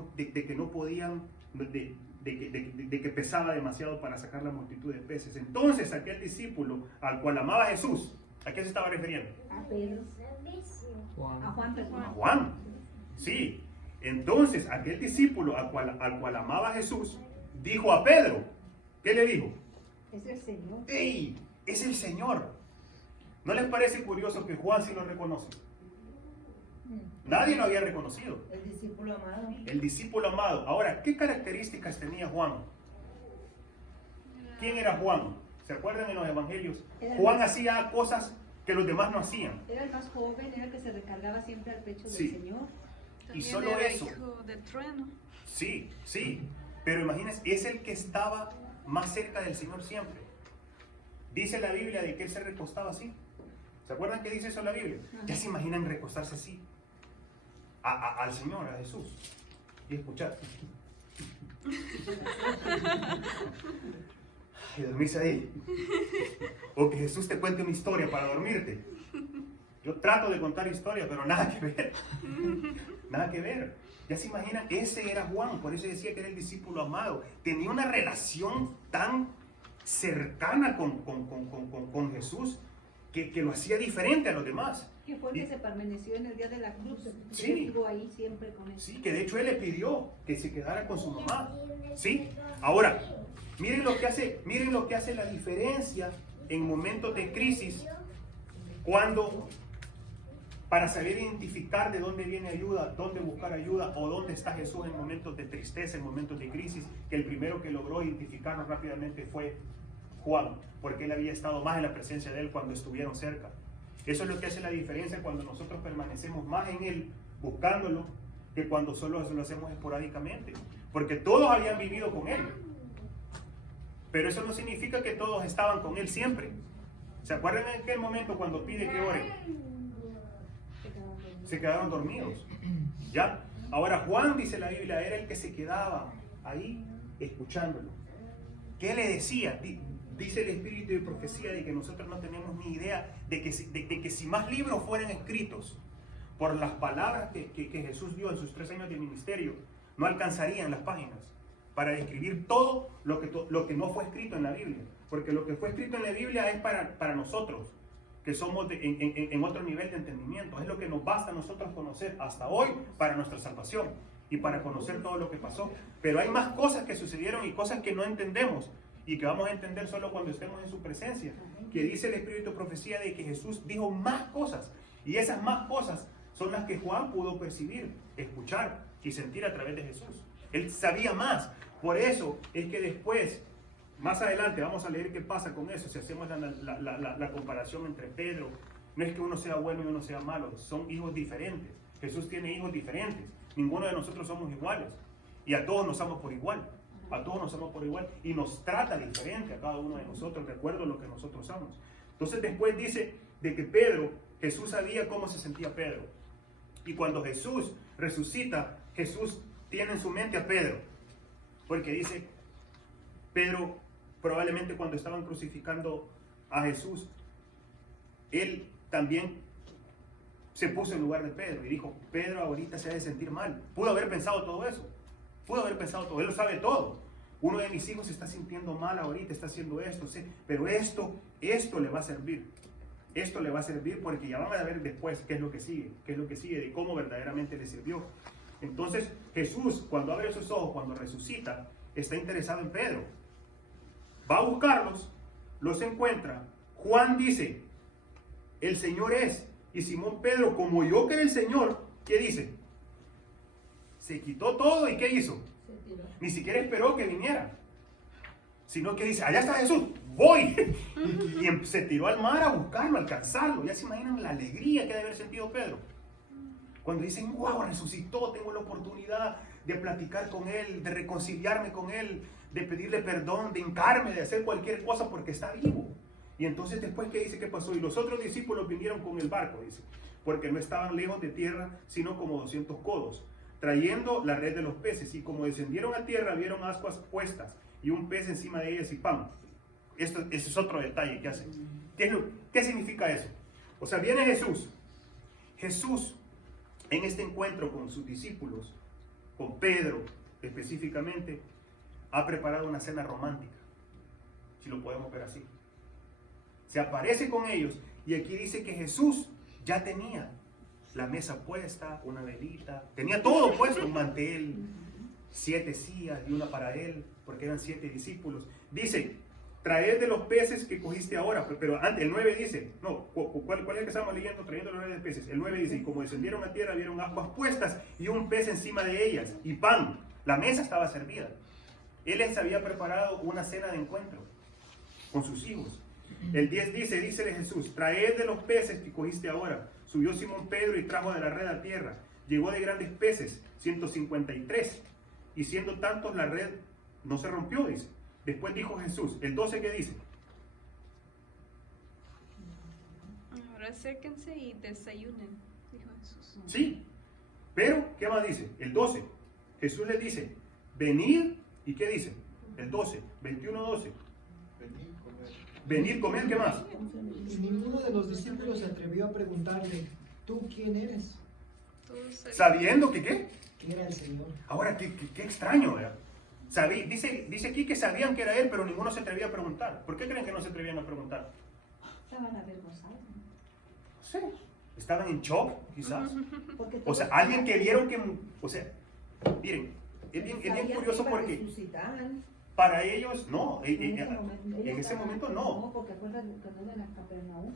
no podían, de que pesaba demasiado para sacar la multitud de peces. Entonces aquel discípulo al cual amaba Jesús, ¿a qué se estaba refiriendo? A Pedro, a Juan, perdón. A Juan. Sí. Entonces aquel discípulo al cual amaba Jesús dijo a Pedro, ¿qué le dijo? Es el Señor. ¡Ey! Es el Señor. ¿No les parece curioso que Juan sí lo reconoce? Nadie lo había reconocido. El discípulo amado. El discípulo amado. Ahora, ¿qué características tenía Juan? ¿Quién era Juan? ¿Se acuerdan en los evangelios? Juan hacía cosas que los demás no hacían. Era el más joven, era el que se recargaba siempre al pecho del Sí. Señor. Y También solo era eso. hijo de trueno. Sí, sí. Pero imagínense, es el que estaba más cerca del Señor siempre. Dice la Biblia de que él se recostaba así. ¿Se acuerdan que dice eso la Biblia? Ya se imaginan recostarse así al Señor, a Jesús, y escuchar. Y dormirse ahí. O que Jesús te cuente una historia para dormirte. Yo trato de contar historias, pero nada que ver. Nada que ver. Ya se imaginan, ese era Juan, por eso decía que era el discípulo amado. Tenía una relación tan cercana con Jesús que lo hacía diferente a los demás. Que fue el que se permaneció en el día de la cruz. Sí. Él estuvo ahí siempre con él. Sí, que de hecho él le pidió que se quedara con su mamá. ¿Sí? Ahora, miren lo que hace la diferencia en momentos de crisis, cuando para saber identificar de dónde viene ayuda, dónde buscar ayuda o dónde está Jesús en momentos de tristeza, en momentos de crisis, que el primero que logró identificarnos rápidamente fue Juan, porque él había estado más en la presencia de él cuando estuvieron cerca. Eso es lo que hace la diferencia cuando nosotros permanecemos más en él, buscándolo, que cuando solo lo hacemos esporádicamente. Porque todos habían vivido con él. Pero eso no significa que todos estaban con él siempre. ¿Se acuerdan en aquel momento cuando pide que ore? Se quedaron dormidos. ¿Ya? Ahora Juan, dice la Biblia, era el que se quedaba ahí escuchándolo. ¿Qué le decía? Dice el Espíritu de profecía de que nosotros no tenemos ni idea de que si más libros fueran escritos por las palabras que Jesús dio en sus 3 años de ministerio, no alcanzarían las páginas para describir todo lo que no fue escrito en la Biblia. Porque lo que fue escrito en la Biblia es para nosotros, que somos en otro nivel de entendimiento. Es lo que nos basta a nosotros conocer hasta hoy para nuestra salvación y para conocer todo lo que pasó. Pero hay más cosas que sucedieron y cosas que no entendemos. y que vamos a entender solo cuando estemos en su presencia, que dice el Espíritu de Profecía de que Jesús dijo más cosas, y esas más cosas son las que Juan pudo percibir, escuchar y sentir a través de Jesús. Él sabía más. Por eso es que después, más adelante, vamos a leer qué pasa con eso. Si hacemos la comparación entre Pedro, no es que uno sea bueno y uno sea malo, son hijos diferentes. Jesús tiene hijos diferentes. Ninguno de nosotros somos iguales. Y a todos nos amamos por igual. A todos nos amamos por igual. Y nos trata diferente a cada uno de nosotros, de acuerdo a lo que nosotros somos. Entonces después dice de que Pedro, Jesús sabía cómo se sentía Pedro. Y cuando Jesús resucita, Jesús tiene en su mente a Pedro. Porque dice, Pedro probablemente cuando estaban crucificando a Jesús, él también se puso en lugar de Pedro y dijo, Pedro ahorita se ha de sentir mal. Pudo haber pensado todo eso. Pudo haber pensado todo. Él lo sabe todo. Uno de mis hijos se está sintiendo mal ahorita, está haciendo esto, sí, pero esto le va a servir. Esto le va a servir porque ya van a ver después qué es lo que sigue, de cómo verdaderamente le sirvió. Entonces Jesús, cuando abre sus ojos, cuando resucita, está interesado en Pedro. Va a buscarlos, los encuentra. Juan dice, el Señor es. Y Simón Pedro, como yo que era el Señor, ¿qué dice? Se quitó todo y ¿qué hizo? Ni siquiera esperó que viniera. Sino que dice, allá está Jesús, voy. Y se tiró al mar a buscarlo, a alcanzarlo. Ya se imaginan la alegría que debe haber sentido Pedro. Cuando dicen, wow, resucitó, tengo la oportunidad de platicar con Él, de reconciliarme con Él, de pedirle perdón, de hincarme, de hacer cualquier cosa porque está vivo. Y entonces después, ¿qué dice? ¿Qué pasó? Y los otros discípulos vinieron con el barco, dice, porque no estaban lejos de tierra, sino como 200 codos, trayendo la red de los peces. Y como descendieron a tierra, vieron ascuas puestas y un pez encima de ellas y pan. Ese es otro detalle que hace. ¿Qué significa eso? O sea, viene Jesús. Jesús, en este encuentro con sus discípulos, con Pedro específicamente, ha preparado una cena romántica, si lo podemos ver así. Se aparece con ellos y aquí dice que Jesús ya tenía la mesa puesta, una velita, tenía todo puesto, un mantel, 7 sillas y una para él, porque eran 7 discípulos. Dice, traed de los peces que cogiste ahora, pero antes, el 9 dice, no, ¿cuál es el que estamos leyendo? Trayendo los 9 peces. El 9 dice, y como descendieron a tierra, vieron ascuas puestas y un pez encima de ellas, y pan. La mesa estaba servida. Él les había preparado una cena de encuentro con sus hijos. El 10 dice, dícele Jesús, traed de los peces que cogiste ahora. Subió Simón Pedro y trajo de la red a tierra. Llegó de grandes peces, 153. Y siendo tantos, la red no se rompió, dice. Después dijo Jesús, el 12, ¿qué dice? Ahora acérquense y desayunen, dijo Jesús. Sí, pero, ¿qué más dice? El 12, Jesús les dice, venid, ¿y qué dice? El 12, 21-12. Venid, comer, ¿qué más? Y ninguno de los discípulos se atrevió a preguntarle, ¿tú quién eres? Sabiendo que, ¿qué? Que era el Señor. Ahora, qué extraño, ¿verdad? Dice aquí que sabían que era Él, pero ninguno se atrevía a preguntar. ¿Por qué creen que no se atrevían a preguntar? Estaban avergonzados. No sé, estaban en shock, quizás. Porque O sea, alguien que vieron que, o sea, miren, es bien curioso porque para ellos, no, en ese momento no. No, porque acuérdate que no en la Capernaum.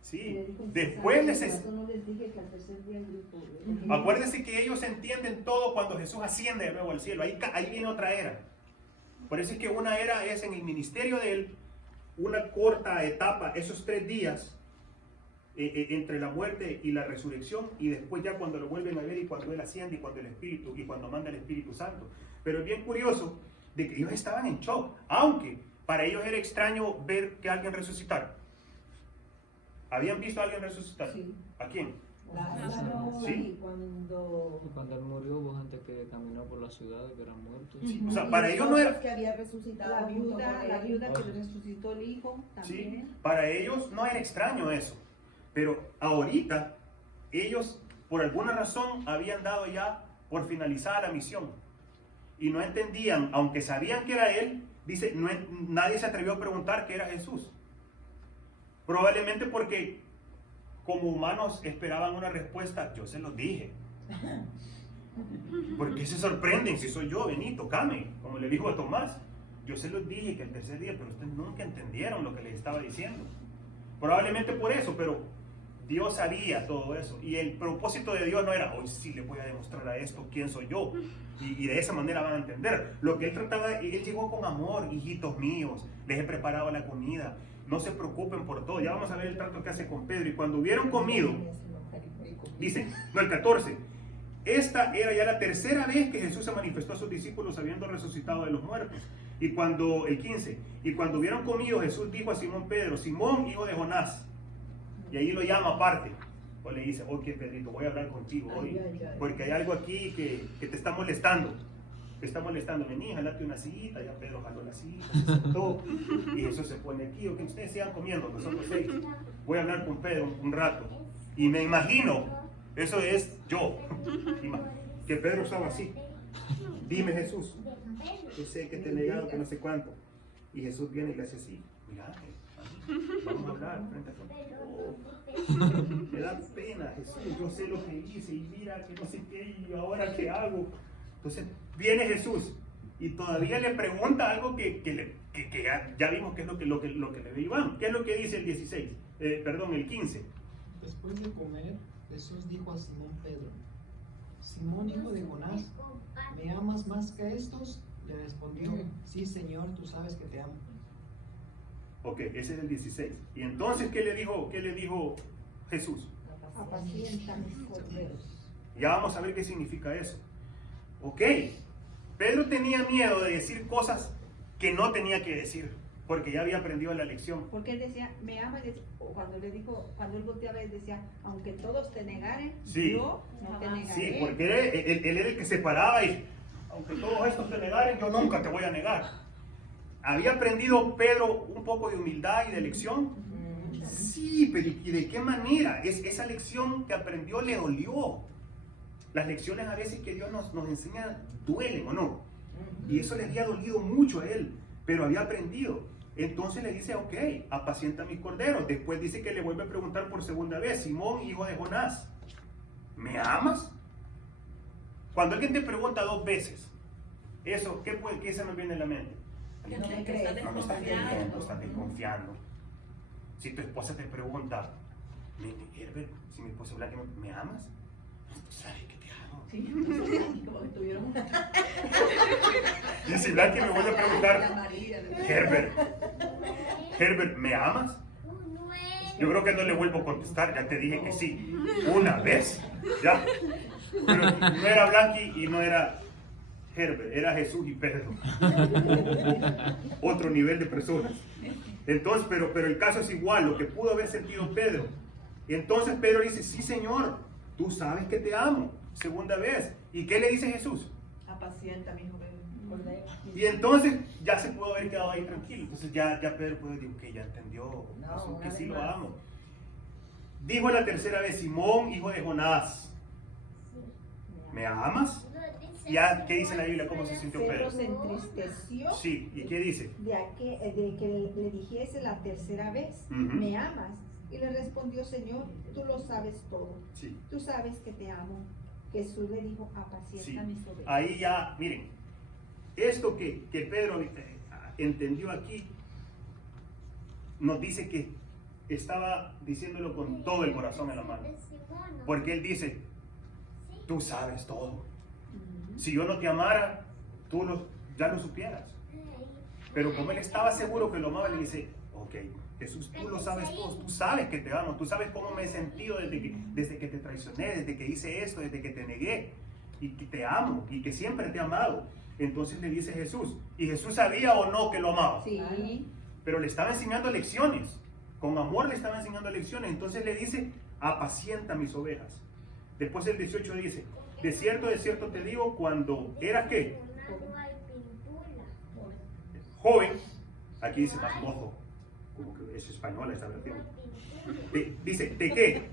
Sí, después no les dije que al tercer día el grupo. Acuérdense que ellos entienden todo cuando Jesús asciende de nuevo al cielo. Ahí viene otra era. Por eso es que una era es en el ministerio de Él, una corta etapa, esos 3 días entre la muerte y la resurrección, y después ya cuando lo vuelven a ver y cuando Él asciende y cuando el Espíritu y cuando manda el Espíritu Santo. Pero es bien curioso de que ellos estaban en shock, aunque para ellos era extraño ver que alguien resucitara. ¿Habían visto a alguien resucitar? Sí. ¿A quién? Lázaro, Sí. y cuando Cuando él murió hubo gente que caminó por la ciudad que eran muertos. Sí, o sea, para ellos no era, que había resucitado la viuda que Otros. resucitó el hijo también. sí, para ellos no era extraño eso. Pero ahorita ellos por alguna razón habían dado ya por finalizada la misión y no entendían, aunque sabían que era Él, dice, nadie se atrevió a preguntar que era Jesús. Probablemente porque como humanos esperaban una respuesta, yo se los dije. ¿Por qué se sorprenden si soy yo? Vení, tocame, como le dijo a Tomás. yo se los dije que el tercer día, pero ustedes nunca entendieron lo que les estaba diciendo. Probablemente por eso, pero Dios sabía todo eso. Y el propósito de Dios no era, hoy sí le voy a demostrar a esto quién soy yo. Y de esa manera van a entender. Lo que él trataba, él llegó con amor, hijitos míos, les he preparado la comida. No se preocupen por todo. Ya vamos a ver el trato que hace con Pedro. Y cuando hubieron comido, dice, no, el 14. Esta era ya la tercera vez que Jesús se manifestó a sus discípulos habiendo resucitado de los muertos. Y cuando, el 15, y cuando hubieron comido, Jesús dijo a Simón Pedro, Simón, hijo de Jonás, y ahí lo llama aparte, o le dice, ok Pedrito, voy a hablar contigo hoy, porque hay algo aquí que te está molestando. Te está molestando, vení, jalate una sillita. Ya Pedro jaló la sillita, se sentó, y Jesús se pone aquí, o que ustedes sigan comiendo, nosotros 6. Voy a hablar con Pedro un rato, y me imagino, eso es yo, que Pedro estaba así. Dime Jesús, yo sé que te he negado, que no sé cuánto. Y Jesús viene y le hace así, mira, vamos a hablar frente a frente. Oh, me da pena Jesús, yo sé lo que hice y mira que no sé qué y ahora qué hago. Entonces viene Jesús y todavía le pregunta algo que ya vimos que es lo que le ve Iván. ¿Qué es lo que dice el 16? El 15. Después de comer, Jesús dijo a Simón Pedro, Simón, hijo de Jonás, ¿me amas más que estos? Le respondió, sí Señor, tú sabes que te amo. Ok, ese es el 16. Y entonces, ¿qué le dijo Jesús? Apacienta mis corderos. Ya vamos a ver qué significa eso. Ok, Pedro tenía miedo de decir cosas que no tenía que decir, porque ya había aprendido la lección. Porque él decía, me ama, o cuando él volteaba, él decía, aunque todos te negaren, Sí. yo no te negaré. Sí, porque él era el que se paraba y, aunque todos estos te negaren, yo nunca te voy a negar. ¿Había aprendido Pedro un poco de humildad y de lección? Sí, pero ¿y de qué manera? Esa lección que aprendió le dolió. Las lecciones a veces que Dios nos enseña duelen, ¿o no? Y eso le había dolido mucho a él, pero había aprendido. Entonces le dice, ok, apacienta mis corderos. Después dice que le vuelve a preguntar por segunda vez, Simón, hijo de Jonás, ¿me amas? Cuando alguien te pregunta 2 veces, eso, ¿qué se nos viene en la mente? Que no me crees. No me estás creyendo, estás desconfiando. Si tu esposa te pregunta, Herbert, si mi esposa habla que ¿me amas? Tú sabes que te amo. Sí, como que tuvieron Y si Blanqui me vuelve a preguntar, Herbert, ¿me amas? Yo creo que no le vuelvo a contestar, ya te dije que sí, una vez, ya. Pero no era Blanqui y no era Herbert, era Jesús y Pedro. Otro nivel de personas. Entonces, pero el caso es igual, lo que pudo haber sentido Pedro. Y entonces Pedro dice, sí Señor, tú sabes que te amo. Segunda vez. ¿Y qué le dice Jesús? apacienta mis corderos. Y entonces ya se pudo haber quedado ahí tranquilo. Entonces ya Pedro puede decir, ok, ya entendió, Jesús, que sí lo amo. Dijo la tercera vez, Simón, hijo de Jonás, ¿me amas? Ya, ¿qué dice la Biblia? ¿Cómo se sintió Pedro Pedro? se entristeció Sí, ¿y qué dice? de que le dijese la tercera vez, Ujú. ¿me amas? Y le respondió, Señor, tú lo sabes todo. Sí. Tú sabes que te amo. Jesús le dijo, apacienta Sí. mis ovejas. Ahí ya, miren, esto que Pedro entendió aquí, nos dice que estaba diciéndolo con todo el corazón en la mano. Porque él dice, tú sabes todo. Si yo no te amara, ya lo supieras. Pero como él estaba seguro que lo amaba, le dice, ok, Jesús, tú lo sabes todo, tú sabes que te amo, tú sabes cómo me he sentido desde que te traicioné, desde que hice esto, desde que te negué, y que te amo, y que siempre te he amado. Entonces le dice Jesús, y Jesús sabía o no que lo amaba, Sí. pero le estaba enseñando lecciones, con amor le estaba enseñando lecciones. Entonces le dice, apacienta mis ovejas. Después el 18 dice, de cierto te digo, cuando eras ¿qué? Joven, aquí dice más mozo, como que es española esta versión. Dice, ¿de qué?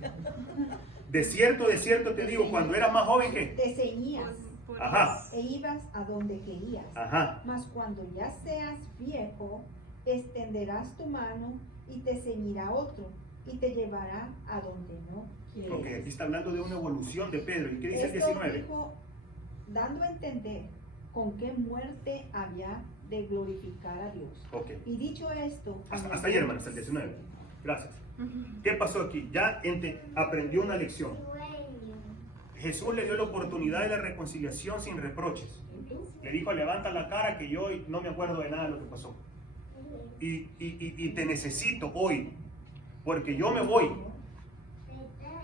De cierto te digo, cuando eras más joven, ¿qué? Te ceñías Ajá, e ibas a donde querías. ajá. Mas cuando ya seas viejo, extenderás tu mano y te ceñirá otro y te llevará a donde no quieres. Ok, aquí está hablando de una evolución de Pedro. ¿Y qué dice el Esto 19? dijo, dando a entender con qué muerte había de glorificar a Dios. Ok. Y dicho esto, Hasta ahí, hermano, hasta el 19. Gracias. ¿Qué pasó aquí? Ya aprendió una lección. Jesús le dio la oportunidad de la reconciliación sin reproches. Le dijo, levanta la cara que yo no me acuerdo de nada de lo que pasó. Y te necesito hoy, porque yo me voy.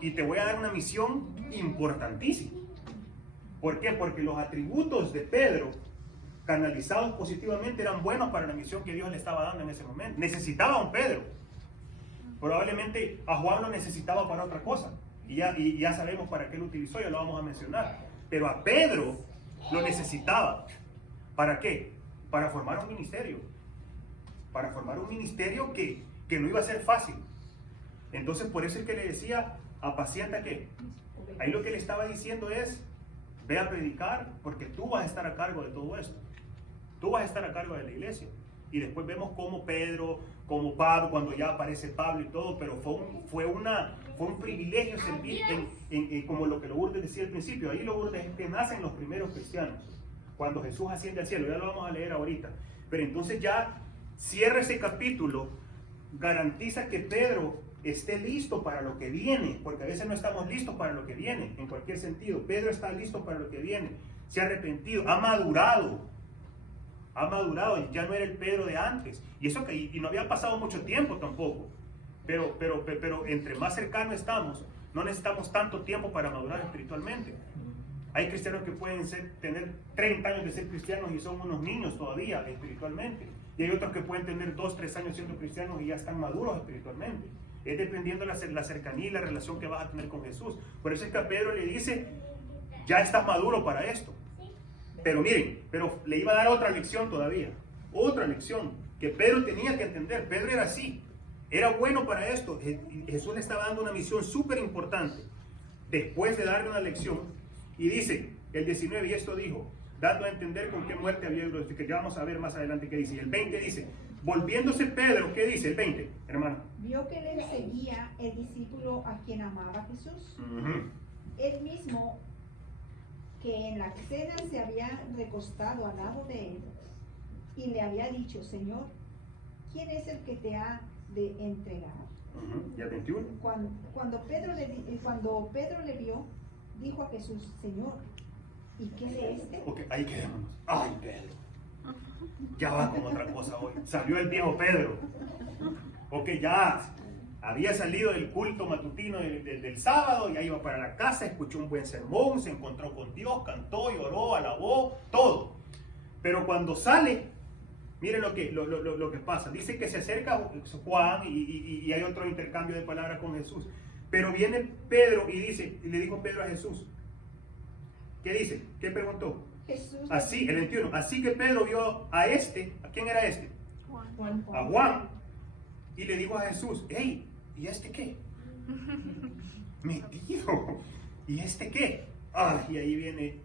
Y te voy a dar una misión importantísima. ¿Por qué? Porque los atributos de Pedro, canalizados positivamente, eran buenos para la misión que Dios le estaba dando en ese momento. Necesitaba a un Pedro. Probablemente a Juan lo necesitaba para otra cosa. Y ya sabemos para qué lo utilizó, ya lo vamos a mencionar. Pero a Pedro lo necesitaba. ¿Para qué? Para formar un ministerio. Para formar un ministerio que no iba a ser fácil. Entonces por eso es que le decía, apacienta que. Ahí lo que le estaba diciendo es, ve a predicar porque tú vas a estar a cargo de todo esto. Tú vas a estar a cargo de la iglesia. Y después vemos cómo Pedro, como Pablo, cuando ya aparece Pablo y todo, pero fue un privilegio servir como lo que Lourdes decía al principio. Ahí Lourdes es que nacen los primeros cristianos, cuando Jesús asciende al cielo. Ya lo vamos a leer ahorita. Pero entonces ya cierra ese capítulo, garantiza que Pedro esté listo para lo que viene, porque a veces no estamos listos para lo que viene, en cualquier sentido. Pedro está listo para lo que viene, se ha arrepentido, ha madurado, ya no era el Pedro de antes, y no había pasado mucho tiempo tampoco, pero entre más cercanos estamos, no necesitamos tanto tiempo para madurar espiritualmente. Hay cristianos que pueden tener 30 años de ser cristianos y son unos niños todavía espiritualmente, y hay otros que pueden tener 2, 3 años siendo cristianos y ya están maduros espiritualmente. Es dependiendo de la cercanía y la relación que vas a tener con Jesús. Por eso es que a Pedro le dice, ya estás maduro para esto. Pero miren, le iba a dar otra lección todavía. Otra lección que Pedro tenía que entender. Pedro era así, era bueno para esto. Jesús le estaba dando una misión súper importante. Después de darle una lección, y dice, el 19, y esto dijo, dando a entender con qué muerte había glorificado. Ya vamos a ver más adelante qué dice. Y el 20 dice, volviéndose Pedro, ¿qué dice el 20, hermano? Vio que le seguía el discípulo a quien amaba Jesús. Él mismo, que en la cena se había recostado al lado de él y le había dicho, Señor, ¿quién es el que te ha de entregar? ¿Y el 21? Cuando Pedro le vio, dijo a Jesús, Señor, ¿y qué de este? Ok, ahí quedémonos. Ay, Pedro. Ya va con otra cosa hoy. Salió el viejo Pedro. Ok, ya había salido del culto matutino del sábado, ya iba para la casa, escuchó un buen sermón, se encontró con Dios, cantó, lloró, alabó, todo. Pero cuando sale, miren lo que pasa. Dice que se acerca Juan y hay otro intercambio de palabras con Jesús. Pero viene Pedro y le dijo Pedro a Jesús, ¿qué dice? ¿Qué preguntó? Jesús Así, el 21. Así que Pedro vio ¿a quién era este? Juan. A Juan. Y le dijo a Jesús, hey, ¿y este qué? Metido. ¿Y este qué? Y ahí viene,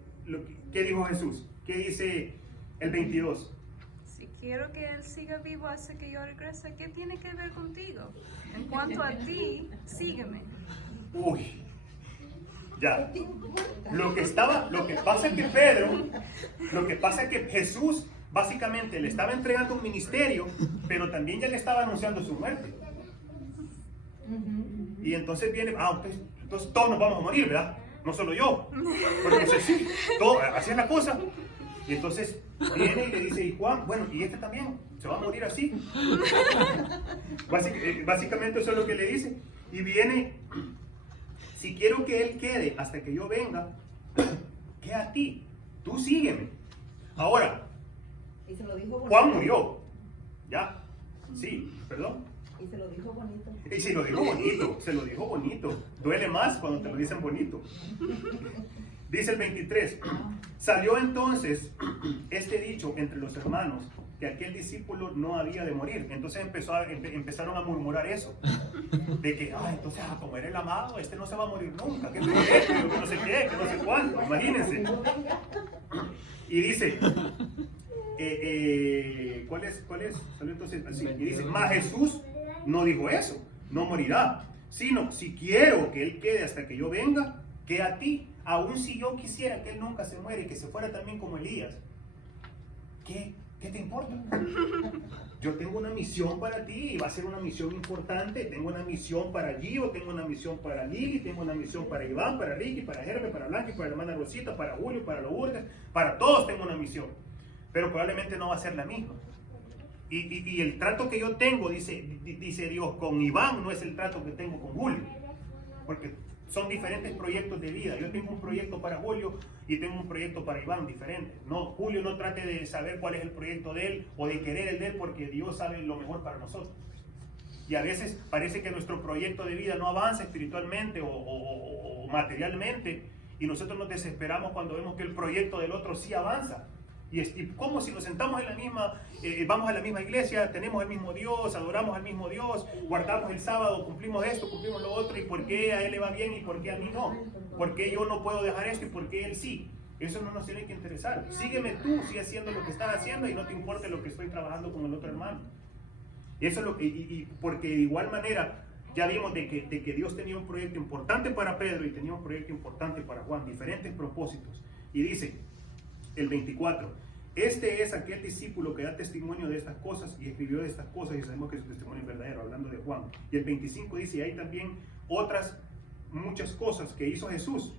¿qué dijo Jesús? ¿Qué dice el 22? Si quiero que él siga vivo hasta que yo regrese, ¿qué tiene que ver contigo? En cuanto a ti, sígueme. Uy, ya. Lo que pasa es que Jesús básicamente le estaba entregando un ministerio, pero también ya le estaba anunciando su muerte. Y entonces viene, entonces todos nos vamos a morir, ¿verdad? No solo yo, porque sí, así es la cosa. Y entonces viene y le dice, y Juan, bueno, y este también se va a morir así. Básicamente eso es lo que le dice. Y viene, si quiero que él quede hasta que yo venga, ¿qué a ti? Tú sígueme. Ahora, Y se lo dijo bonito. Juan murió. Ya, sí, perdón. Y se lo dijo bonito. Y se lo dijo bonito. Duele más cuando te lo dicen bonito. Dice el 23, salió entonces este dicho entre los hermanos, que aquel discípulo no había de morir. Entonces empezaron a murmurar eso, de que, entonces, como era el amado, este no se va a morir nunca, que no sé qué, que no sé cuánto, imagínense. Y dice, ¿cuál es? Salió entonces así, y dice, mas Jesús no dijo eso, no morirá, sino, si quiero que él quede hasta que yo venga, que a ti, aun si yo quisiera que él nunca se muera y que se fuera también como Elías. ¿Qué ¿Qué te importa? Yo tengo una misión para ti y va a ser una misión importante. Tengo una misión para Gio, tengo una misión para Lili, tengo una misión para Iván, para Ricky, para Gerbe, para Blanqui, para la hermana Rosita, para Julio, para Lourdes. Para todos tengo una misión. Pero probablemente no va a ser la misma. Y el trato que yo tengo, dice Dios, con Iván no es el trato que tengo con Julio. Porque son diferentes proyectos de vida. Yo tengo un proyecto para Julio y tengo un proyecto para Iván diferente. No, Julio no trate de saber cuál es el proyecto de él o de querer el de él, porque Dios sabe lo mejor para nosotros. Y a veces parece que nuestro proyecto de vida no avanza espiritualmente o materialmente, y nosotros nos desesperamos cuando vemos que el proyecto del otro sí avanza. Y como si nos sentamos en la misma, vamos a la misma iglesia, tenemos el mismo Dios, adoramos al mismo Dios, guardamos el sábado, cumplimos esto, cumplimos lo otro, y por qué a él le va bien y por qué a mí no, por qué yo no puedo dejar esto y por qué él sí. Eso no nos tiene que interesar. Sígueme tú, sigue haciendo lo que estás haciendo y no te importe lo que estoy trabajando con el otro hermano. Eso es lo que, porque de igual manera ya vimos de que Dios tenía un proyecto importante para Pedro y tenía un proyecto importante para Juan, diferentes propósitos. Y dice el 24, este es aquel discípulo que da testimonio de estas cosas y escribió de estas cosas, y sabemos que su testimonio es verdadero, hablando de Juan. Y el 25 dice, y hay también otras muchas cosas que hizo Jesús.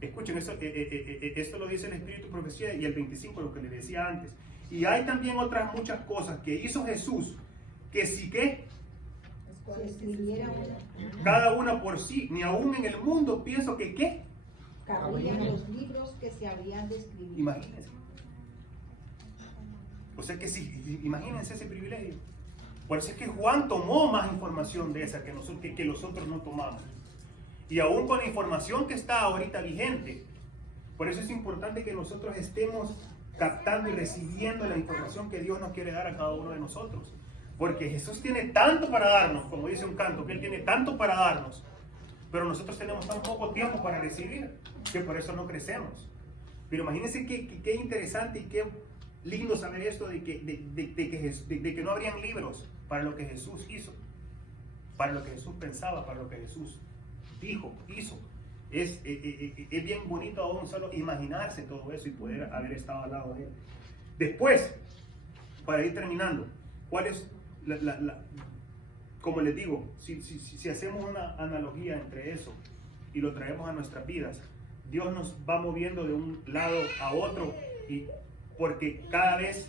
Escuchen, esto lo dice el Espíritu Profecía, y el 25, lo que le decía antes. Y hay también otras muchas cosas que hizo Jesús, que sí que Se escribiera una. cada una por sí, ni aún en el mundo pienso que ¿qué? Cabrían los libros que se habrían de escribir. Imagínense. O sea que sí, imagínense ese privilegio. Por eso es que Juan tomó más información de esa que los otros no tomamos. Y aún con la información que está ahorita vigente. Por eso es importante que nosotros estemos captando y recibiendo la información que Dios nos quiere dar a cada uno de nosotros. Porque Jesús tiene tanto para darnos, como dice un canto, que Él tiene tanto para darnos. Pero nosotros tenemos tan poco tiempo para recibir, que por eso no crecemos. Pero imagínense qué interesante y qué lindo saber esto de que no habrían libros para lo que Jesús hizo, para lo que Jesús pensaba, para lo que Jesús dijo, hizo. Es bien bonito aún solo imaginarse todo eso y poder haber estado al lado de Él. Después, para ir terminando, ¿cuál es como les digo, si hacemos una analogía entre eso y lo traemos a nuestras vidas, Dios nos va moviendo de un lado a otro, y porque cada vez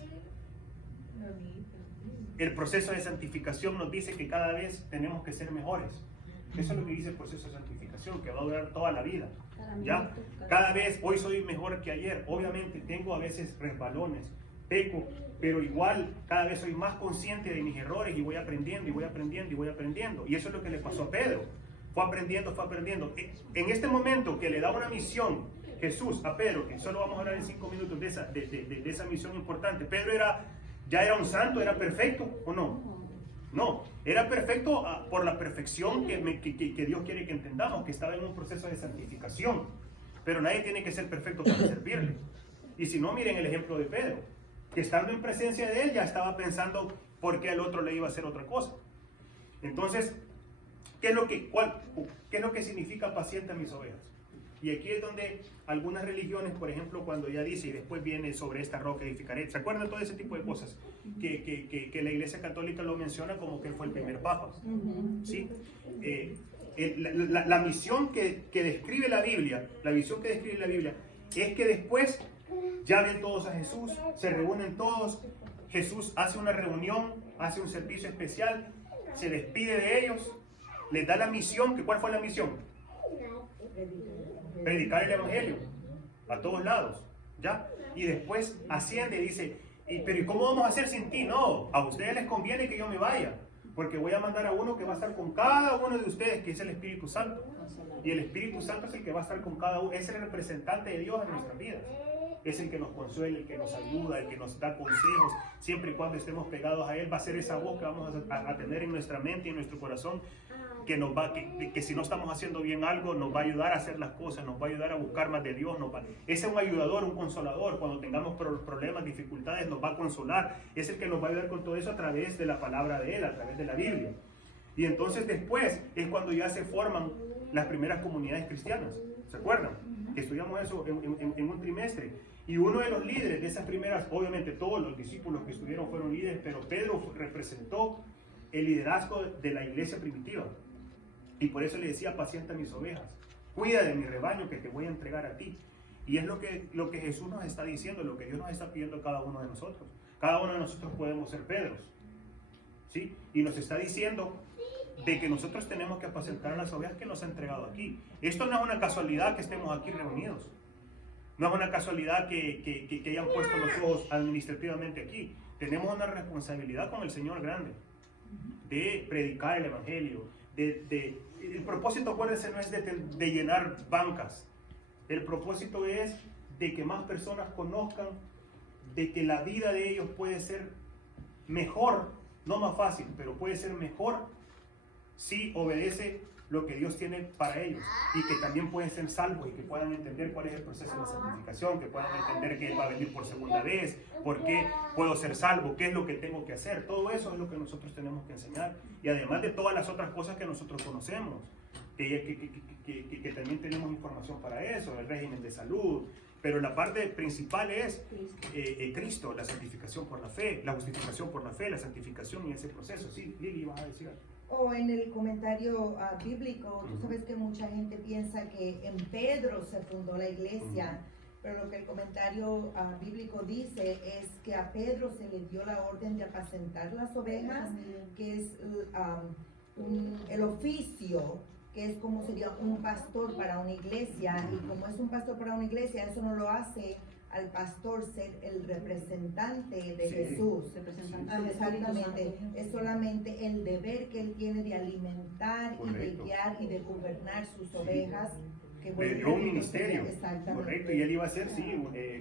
el proceso de santificación nos dice que cada vez tenemos que ser mejores. Eso es lo que dice el proceso de santificación, que va a durar toda la vida. ¿Ya? Cada vez, hoy soy mejor que ayer. Obviamente tengo a veces resbalones, peco, pero igual cada vez soy más consciente de mis errores y voy aprendiendo y voy aprendiendo y voy aprendiendo. Y eso es lo que le pasó a Pedro. Fue aprendiendo, fue aprendiendo. En este momento que le da una misión Jesús a Pedro, que solo vamos a hablar en 5 minutos de esa misión importante. Pedro ya era un santo, era perfecto o no. No, era perfecto por la perfección que Dios quiere que entendamos, que estaba en un proceso de santificación. Pero nadie tiene que ser perfecto para servirle. Y si no, miren el ejemplo de Pedro, que estando en presencia de él ya estaba pensando por qué al otro le iba a hacer otra cosa. Entonces, ¿qué es lo que significa paciente a mis ovejas? Y aquí es donde algunas religiones, por ejemplo, cuando ya dice y después viene sobre esta roca edificaré, ¿se acuerdan de todo ese tipo de cosas? Que la Iglesia Católica lo menciona como que fue el primer papa. ¿Sí? La misión que describe la Biblia, es que después ya ven todos a Jesús, se reúnen todos, Jesús hace una reunión, hace un servicio especial, se despide de ellos, les da la misión, ¿cuál fue la misión? Predicar el evangelio a todos lados, ¿ya? Y después asciende y dice, pero ¿y cómo vamos a hacer sin ti? No, a ustedes les conviene que yo me vaya, porque voy a mandar a uno que va a estar con cada uno de ustedes, que es el Espíritu Santo. Y el Espíritu Santo es el que va a estar con cada uno, es el representante de Dios en nuestras vidas. Es el que nos consuela, el que nos ayuda, el que nos da consejos. Siempre y cuando estemos pegados a Él, va a ser esa voz que vamos a tener en nuestra mente y en nuestro corazón, que si no estamos haciendo bien algo, nos va a ayudar a hacer las cosas, nos va a ayudar a buscar más de Dios. Ese es un ayudador, un consolador. Cuando tengamos problemas, dificultades, nos va a consolar. Es el que nos va a ayudar con todo eso a través de la palabra de Él, a través de la Biblia. Y entonces después es cuando ya se forman las primeras comunidades cristianas. ¿Se acuerdan? Estudiamos eso en un trimestre. Y uno de los líderes de esas primeras, obviamente todos los discípulos que estuvieron fueron líderes, pero Pedro representó el liderazgo de la iglesia primitiva. Y por eso le decía, apacienta mis ovejas, cuida de mi rebaño que te voy a entregar a ti. Y es lo que Jesús nos está diciendo, lo que Dios nos está pidiendo a cada uno de nosotros. Cada uno de nosotros podemos ser Pedros, ¿sí? Y nos está diciendo de que nosotros tenemos que apacentar a las ovejas que nos ha entregado aquí. Esto no es una casualidad que estemos aquí reunidos. No es una casualidad que hayan puesto los ojos administrativamente aquí. Tenemos una responsabilidad con el Señor grande de predicar el Evangelio. El propósito, acuérdense, no es de llenar bancas. El propósito es de que más personas conozcan de que la vida de ellos puede ser mejor, no más fácil, pero puede ser mejor si obedece lo que Dios tiene para ellos, y que también pueden ser salvos y que puedan entender cuál es el proceso de la santificación, que puedan entender que Él va a venir por segunda vez, por qué puedo ser salvo, qué es lo que tengo que hacer. Todo eso es lo que nosotros tenemos que enseñar, y además de todas las otras cosas que nosotros conocemos, que también tenemos información para eso, el régimen de salud, pero la parte principal es Cristo, la santificación por la fe, la justificación por la fe, la santificación y ese proceso. Sí, Lili, vas a decir algo. O en el comentario bíblico, tú sabes que mucha gente piensa que en Pedro se fundó la iglesia, pero lo que el comentario bíblico dice es que a Pedro se le dio la orden de apacentar las ovejas, que es el oficio, que es como sería un pastor para una iglesia, y como es un pastor para una iglesia, eso no lo hace al pastor ser el representante de Jesús. Exactamente, es solamente el deber que él tiene de alimentar y de guiar y de gobernar sus ovejas. Le dio un ministerio, correcto, y él iba a ser,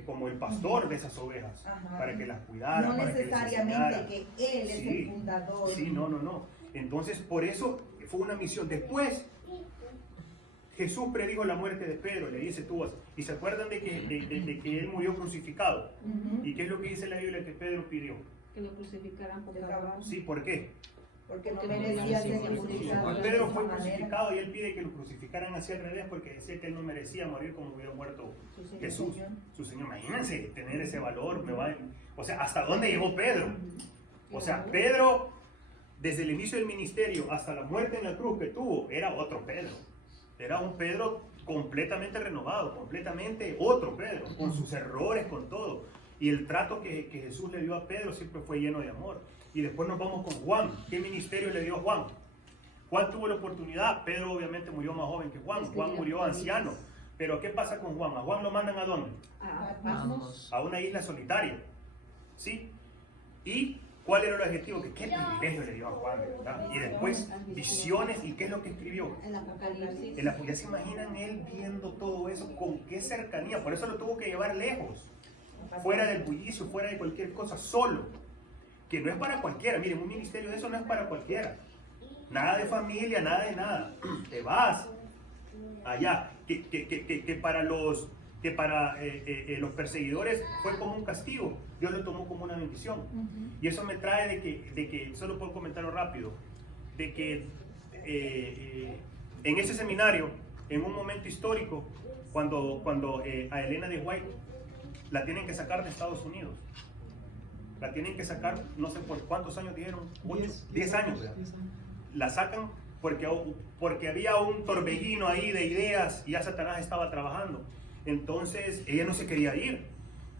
como el pastor de esas ovejas, para que las cuidara, no para necesariamente que él es el fundador. Sí, no. Entonces, por eso fue una misión. Después, Jesús predijo la muerte de Pedro, le dice tú vas. Y se acuerdan de que él murió crucificado. ¿Y qué es lo que dice la Biblia que Pedro pidió? Que lo crucificaran por trabajo. Sí, ¿por qué? Porque no merecía ser crucificado. Pedro fue crucificado y él pide que lo crucificaran así al revés porque decía que él no merecía morir como hubiera muerto Jesús, su Señor. Imagínense tener ese valor. O sea, ¿hasta dónde llegó Pedro? O sea, Pedro, desde el inicio del ministerio hasta la muerte en la cruz que tuvo, era otro Pedro. Era un Pedro completamente renovado, completamente otro Pedro, con sus errores, con todo. Y el trato que Jesús le dio a Pedro siempre fue lleno de amor. Y después nos vamos con Juan. ¿Qué ministerio le dio a Juan? Juan tuvo la oportunidad. Pedro obviamente murió más joven que Juan. Juan murió anciano. Pero ¿qué pasa con Juan? ¿A Juan lo mandan a dónde? A una isla solitaria. ¿Sí? ¿Y cuál era el objetivo? Que qué privilegio le dio a Juan, ¿verdad? Y después visiones. ¿Y qué es lo que escribió? El Apocalipsis. Ya se imaginan él viendo todo eso, con qué cercanía. Por eso lo tuvo que llevar lejos, fuera del bullicio, fuera de cualquier cosa, solo. Que no es para cualquiera. Miren, un ministerio de eso no es para cualquiera. Nada de familia, nada de nada. Te vas allá. Que para los perseguidores fue como un castigo. Dios lo tomó como una bendición. Y eso me trae de que solo puedo comentarlo rápido, de que en ese seminario, en un momento histórico, cuando a Elena de White la tienen que sacar de Estados Unidos. La tienen que sacar, no sé por cuántos años dijeron, 10 años. La sacan porque había un torbellino ahí de ideas y ya Satanás estaba trabajando. Entonces ella no se quería ir.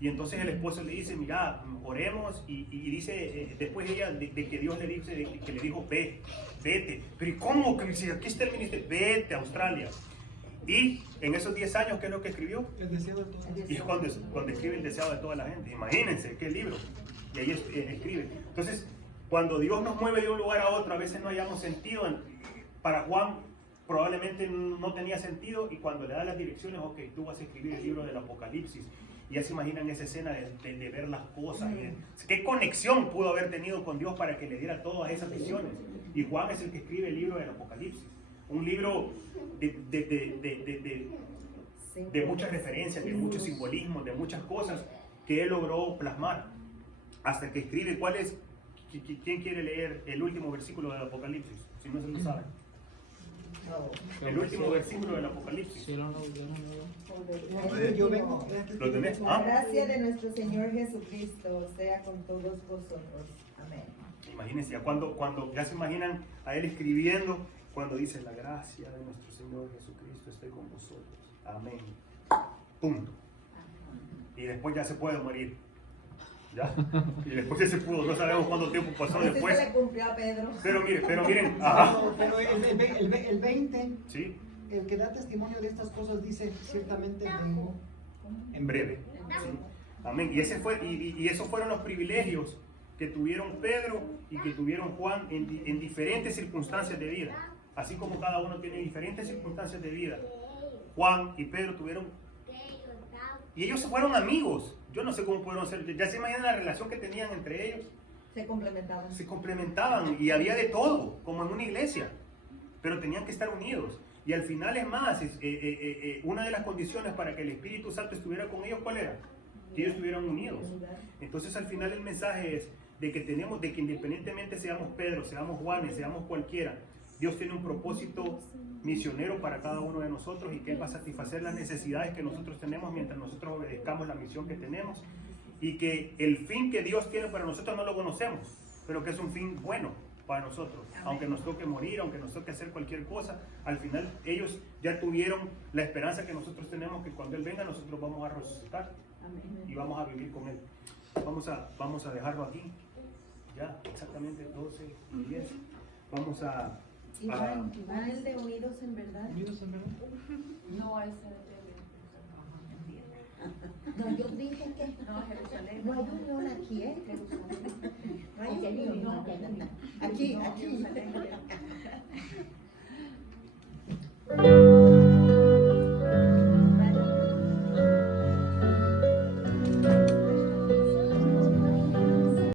Y entonces el esposo le dice, mira, oremos. Y dice, después ella, de que Dios le dice, que le dijo, vete. Pero ¿y cómo? Que si aquí está el ministerio, vete a Australia. Y en esos 10 años, ¿qué es lo que escribió? El deseo de todos. Y es cuando escribe el deseo de toda la gente. Imagínense, qué libro. Y ahí escribe. Entonces, cuando Dios nos mueve de un lugar a otro, a veces no hayamos sentido. Para Juan probablemente no tenía sentido, y cuando le da las direcciones, ok, tú vas a escribir el libro del Apocalipsis. Y ya se imaginan esa escena de ver las cosas. ¿Qué conexión pudo haber tenido con Dios para que le diera todas esas visiones? Y Juan es el que escribe el libro del Apocalipsis. Un libro de muchas referencias, de muchos simbolismos, de muchas cosas que él logró plasmar. Hasta que escribe, ¿quién quiere leer el último versículo del Apocalipsis? Si no se lo saben. El último versículo del Apocalipsis. Cielo nuevo, tierra nueva. Yo vengo. ¿Lo tenés? La gracia de nuestro Señor Jesucristo sea con todos vosotros. Amén. Imagínense, ya cuando ya se imaginan a él escribiendo, cuando dice la gracia de nuestro Señor Jesucristo esté con vosotros. Amén. Punto. Y después ya se puede morir. ¿Ya? Y después ya se pudo. No sabemos cuánto tiempo pasó Así después. se le cumplió a Pedro. Pero miren, ajá. Pero el 20, Sí, el que da testimonio de estas cosas dice, ciertamente vengo. en breve. Sí. Amén. Y esos fueron los privilegios que tuvieron Pedro y que tuvieron Juan en diferentes circunstancias de vida. Así como cada uno tiene diferentes circunstancias de vida. Juan y Pedro tuvieron... Y ellos se fueron amigos. Yo no sé cómo pudieron ser. Ya se imaginan la relación que tenían entre ellos. Se complementaban. Se complementaban y había de todo, como en una iglesia. Pero tenían que estar unidos. Y al final es más, una de las condiciones para que el Espíritu Santo estuviera con ellos, ¿cuál era? Que ellos estuvieran unidos. Entonces al final el mensaje es de que independientemente seamos Pedro, seamos Juanes, seamos cualquiera, Dios tiene un propósito misionero para cada uno de nosotros y que Él va a satisfacer las necesidades que nosotros tenemos mientras nosotros obedezcamos la misión que tenemos, y que el fin que Dios tiene para nosotros no lo conocemos, pero que es un fin bueno para nosotros. Aunque nos toque morir, aunque nos toque hacer cualquier cosa, al final ellos ya tuvieron la esperanza que nosotros tenemos, que cuando Él venga nosotros vamos a resucitar y vamos a vivir con Él. Vamos a dejarlo aquí. Ya, exactamente 12 y 10. Vamos a... Iván, el de Unidos en Verdad. ¿Unidos en verdad? No, ese No, yo dije que no, Jerusalén. no hay unión aquí, ¿eh? Jerusalén. No hay unión. Aquí.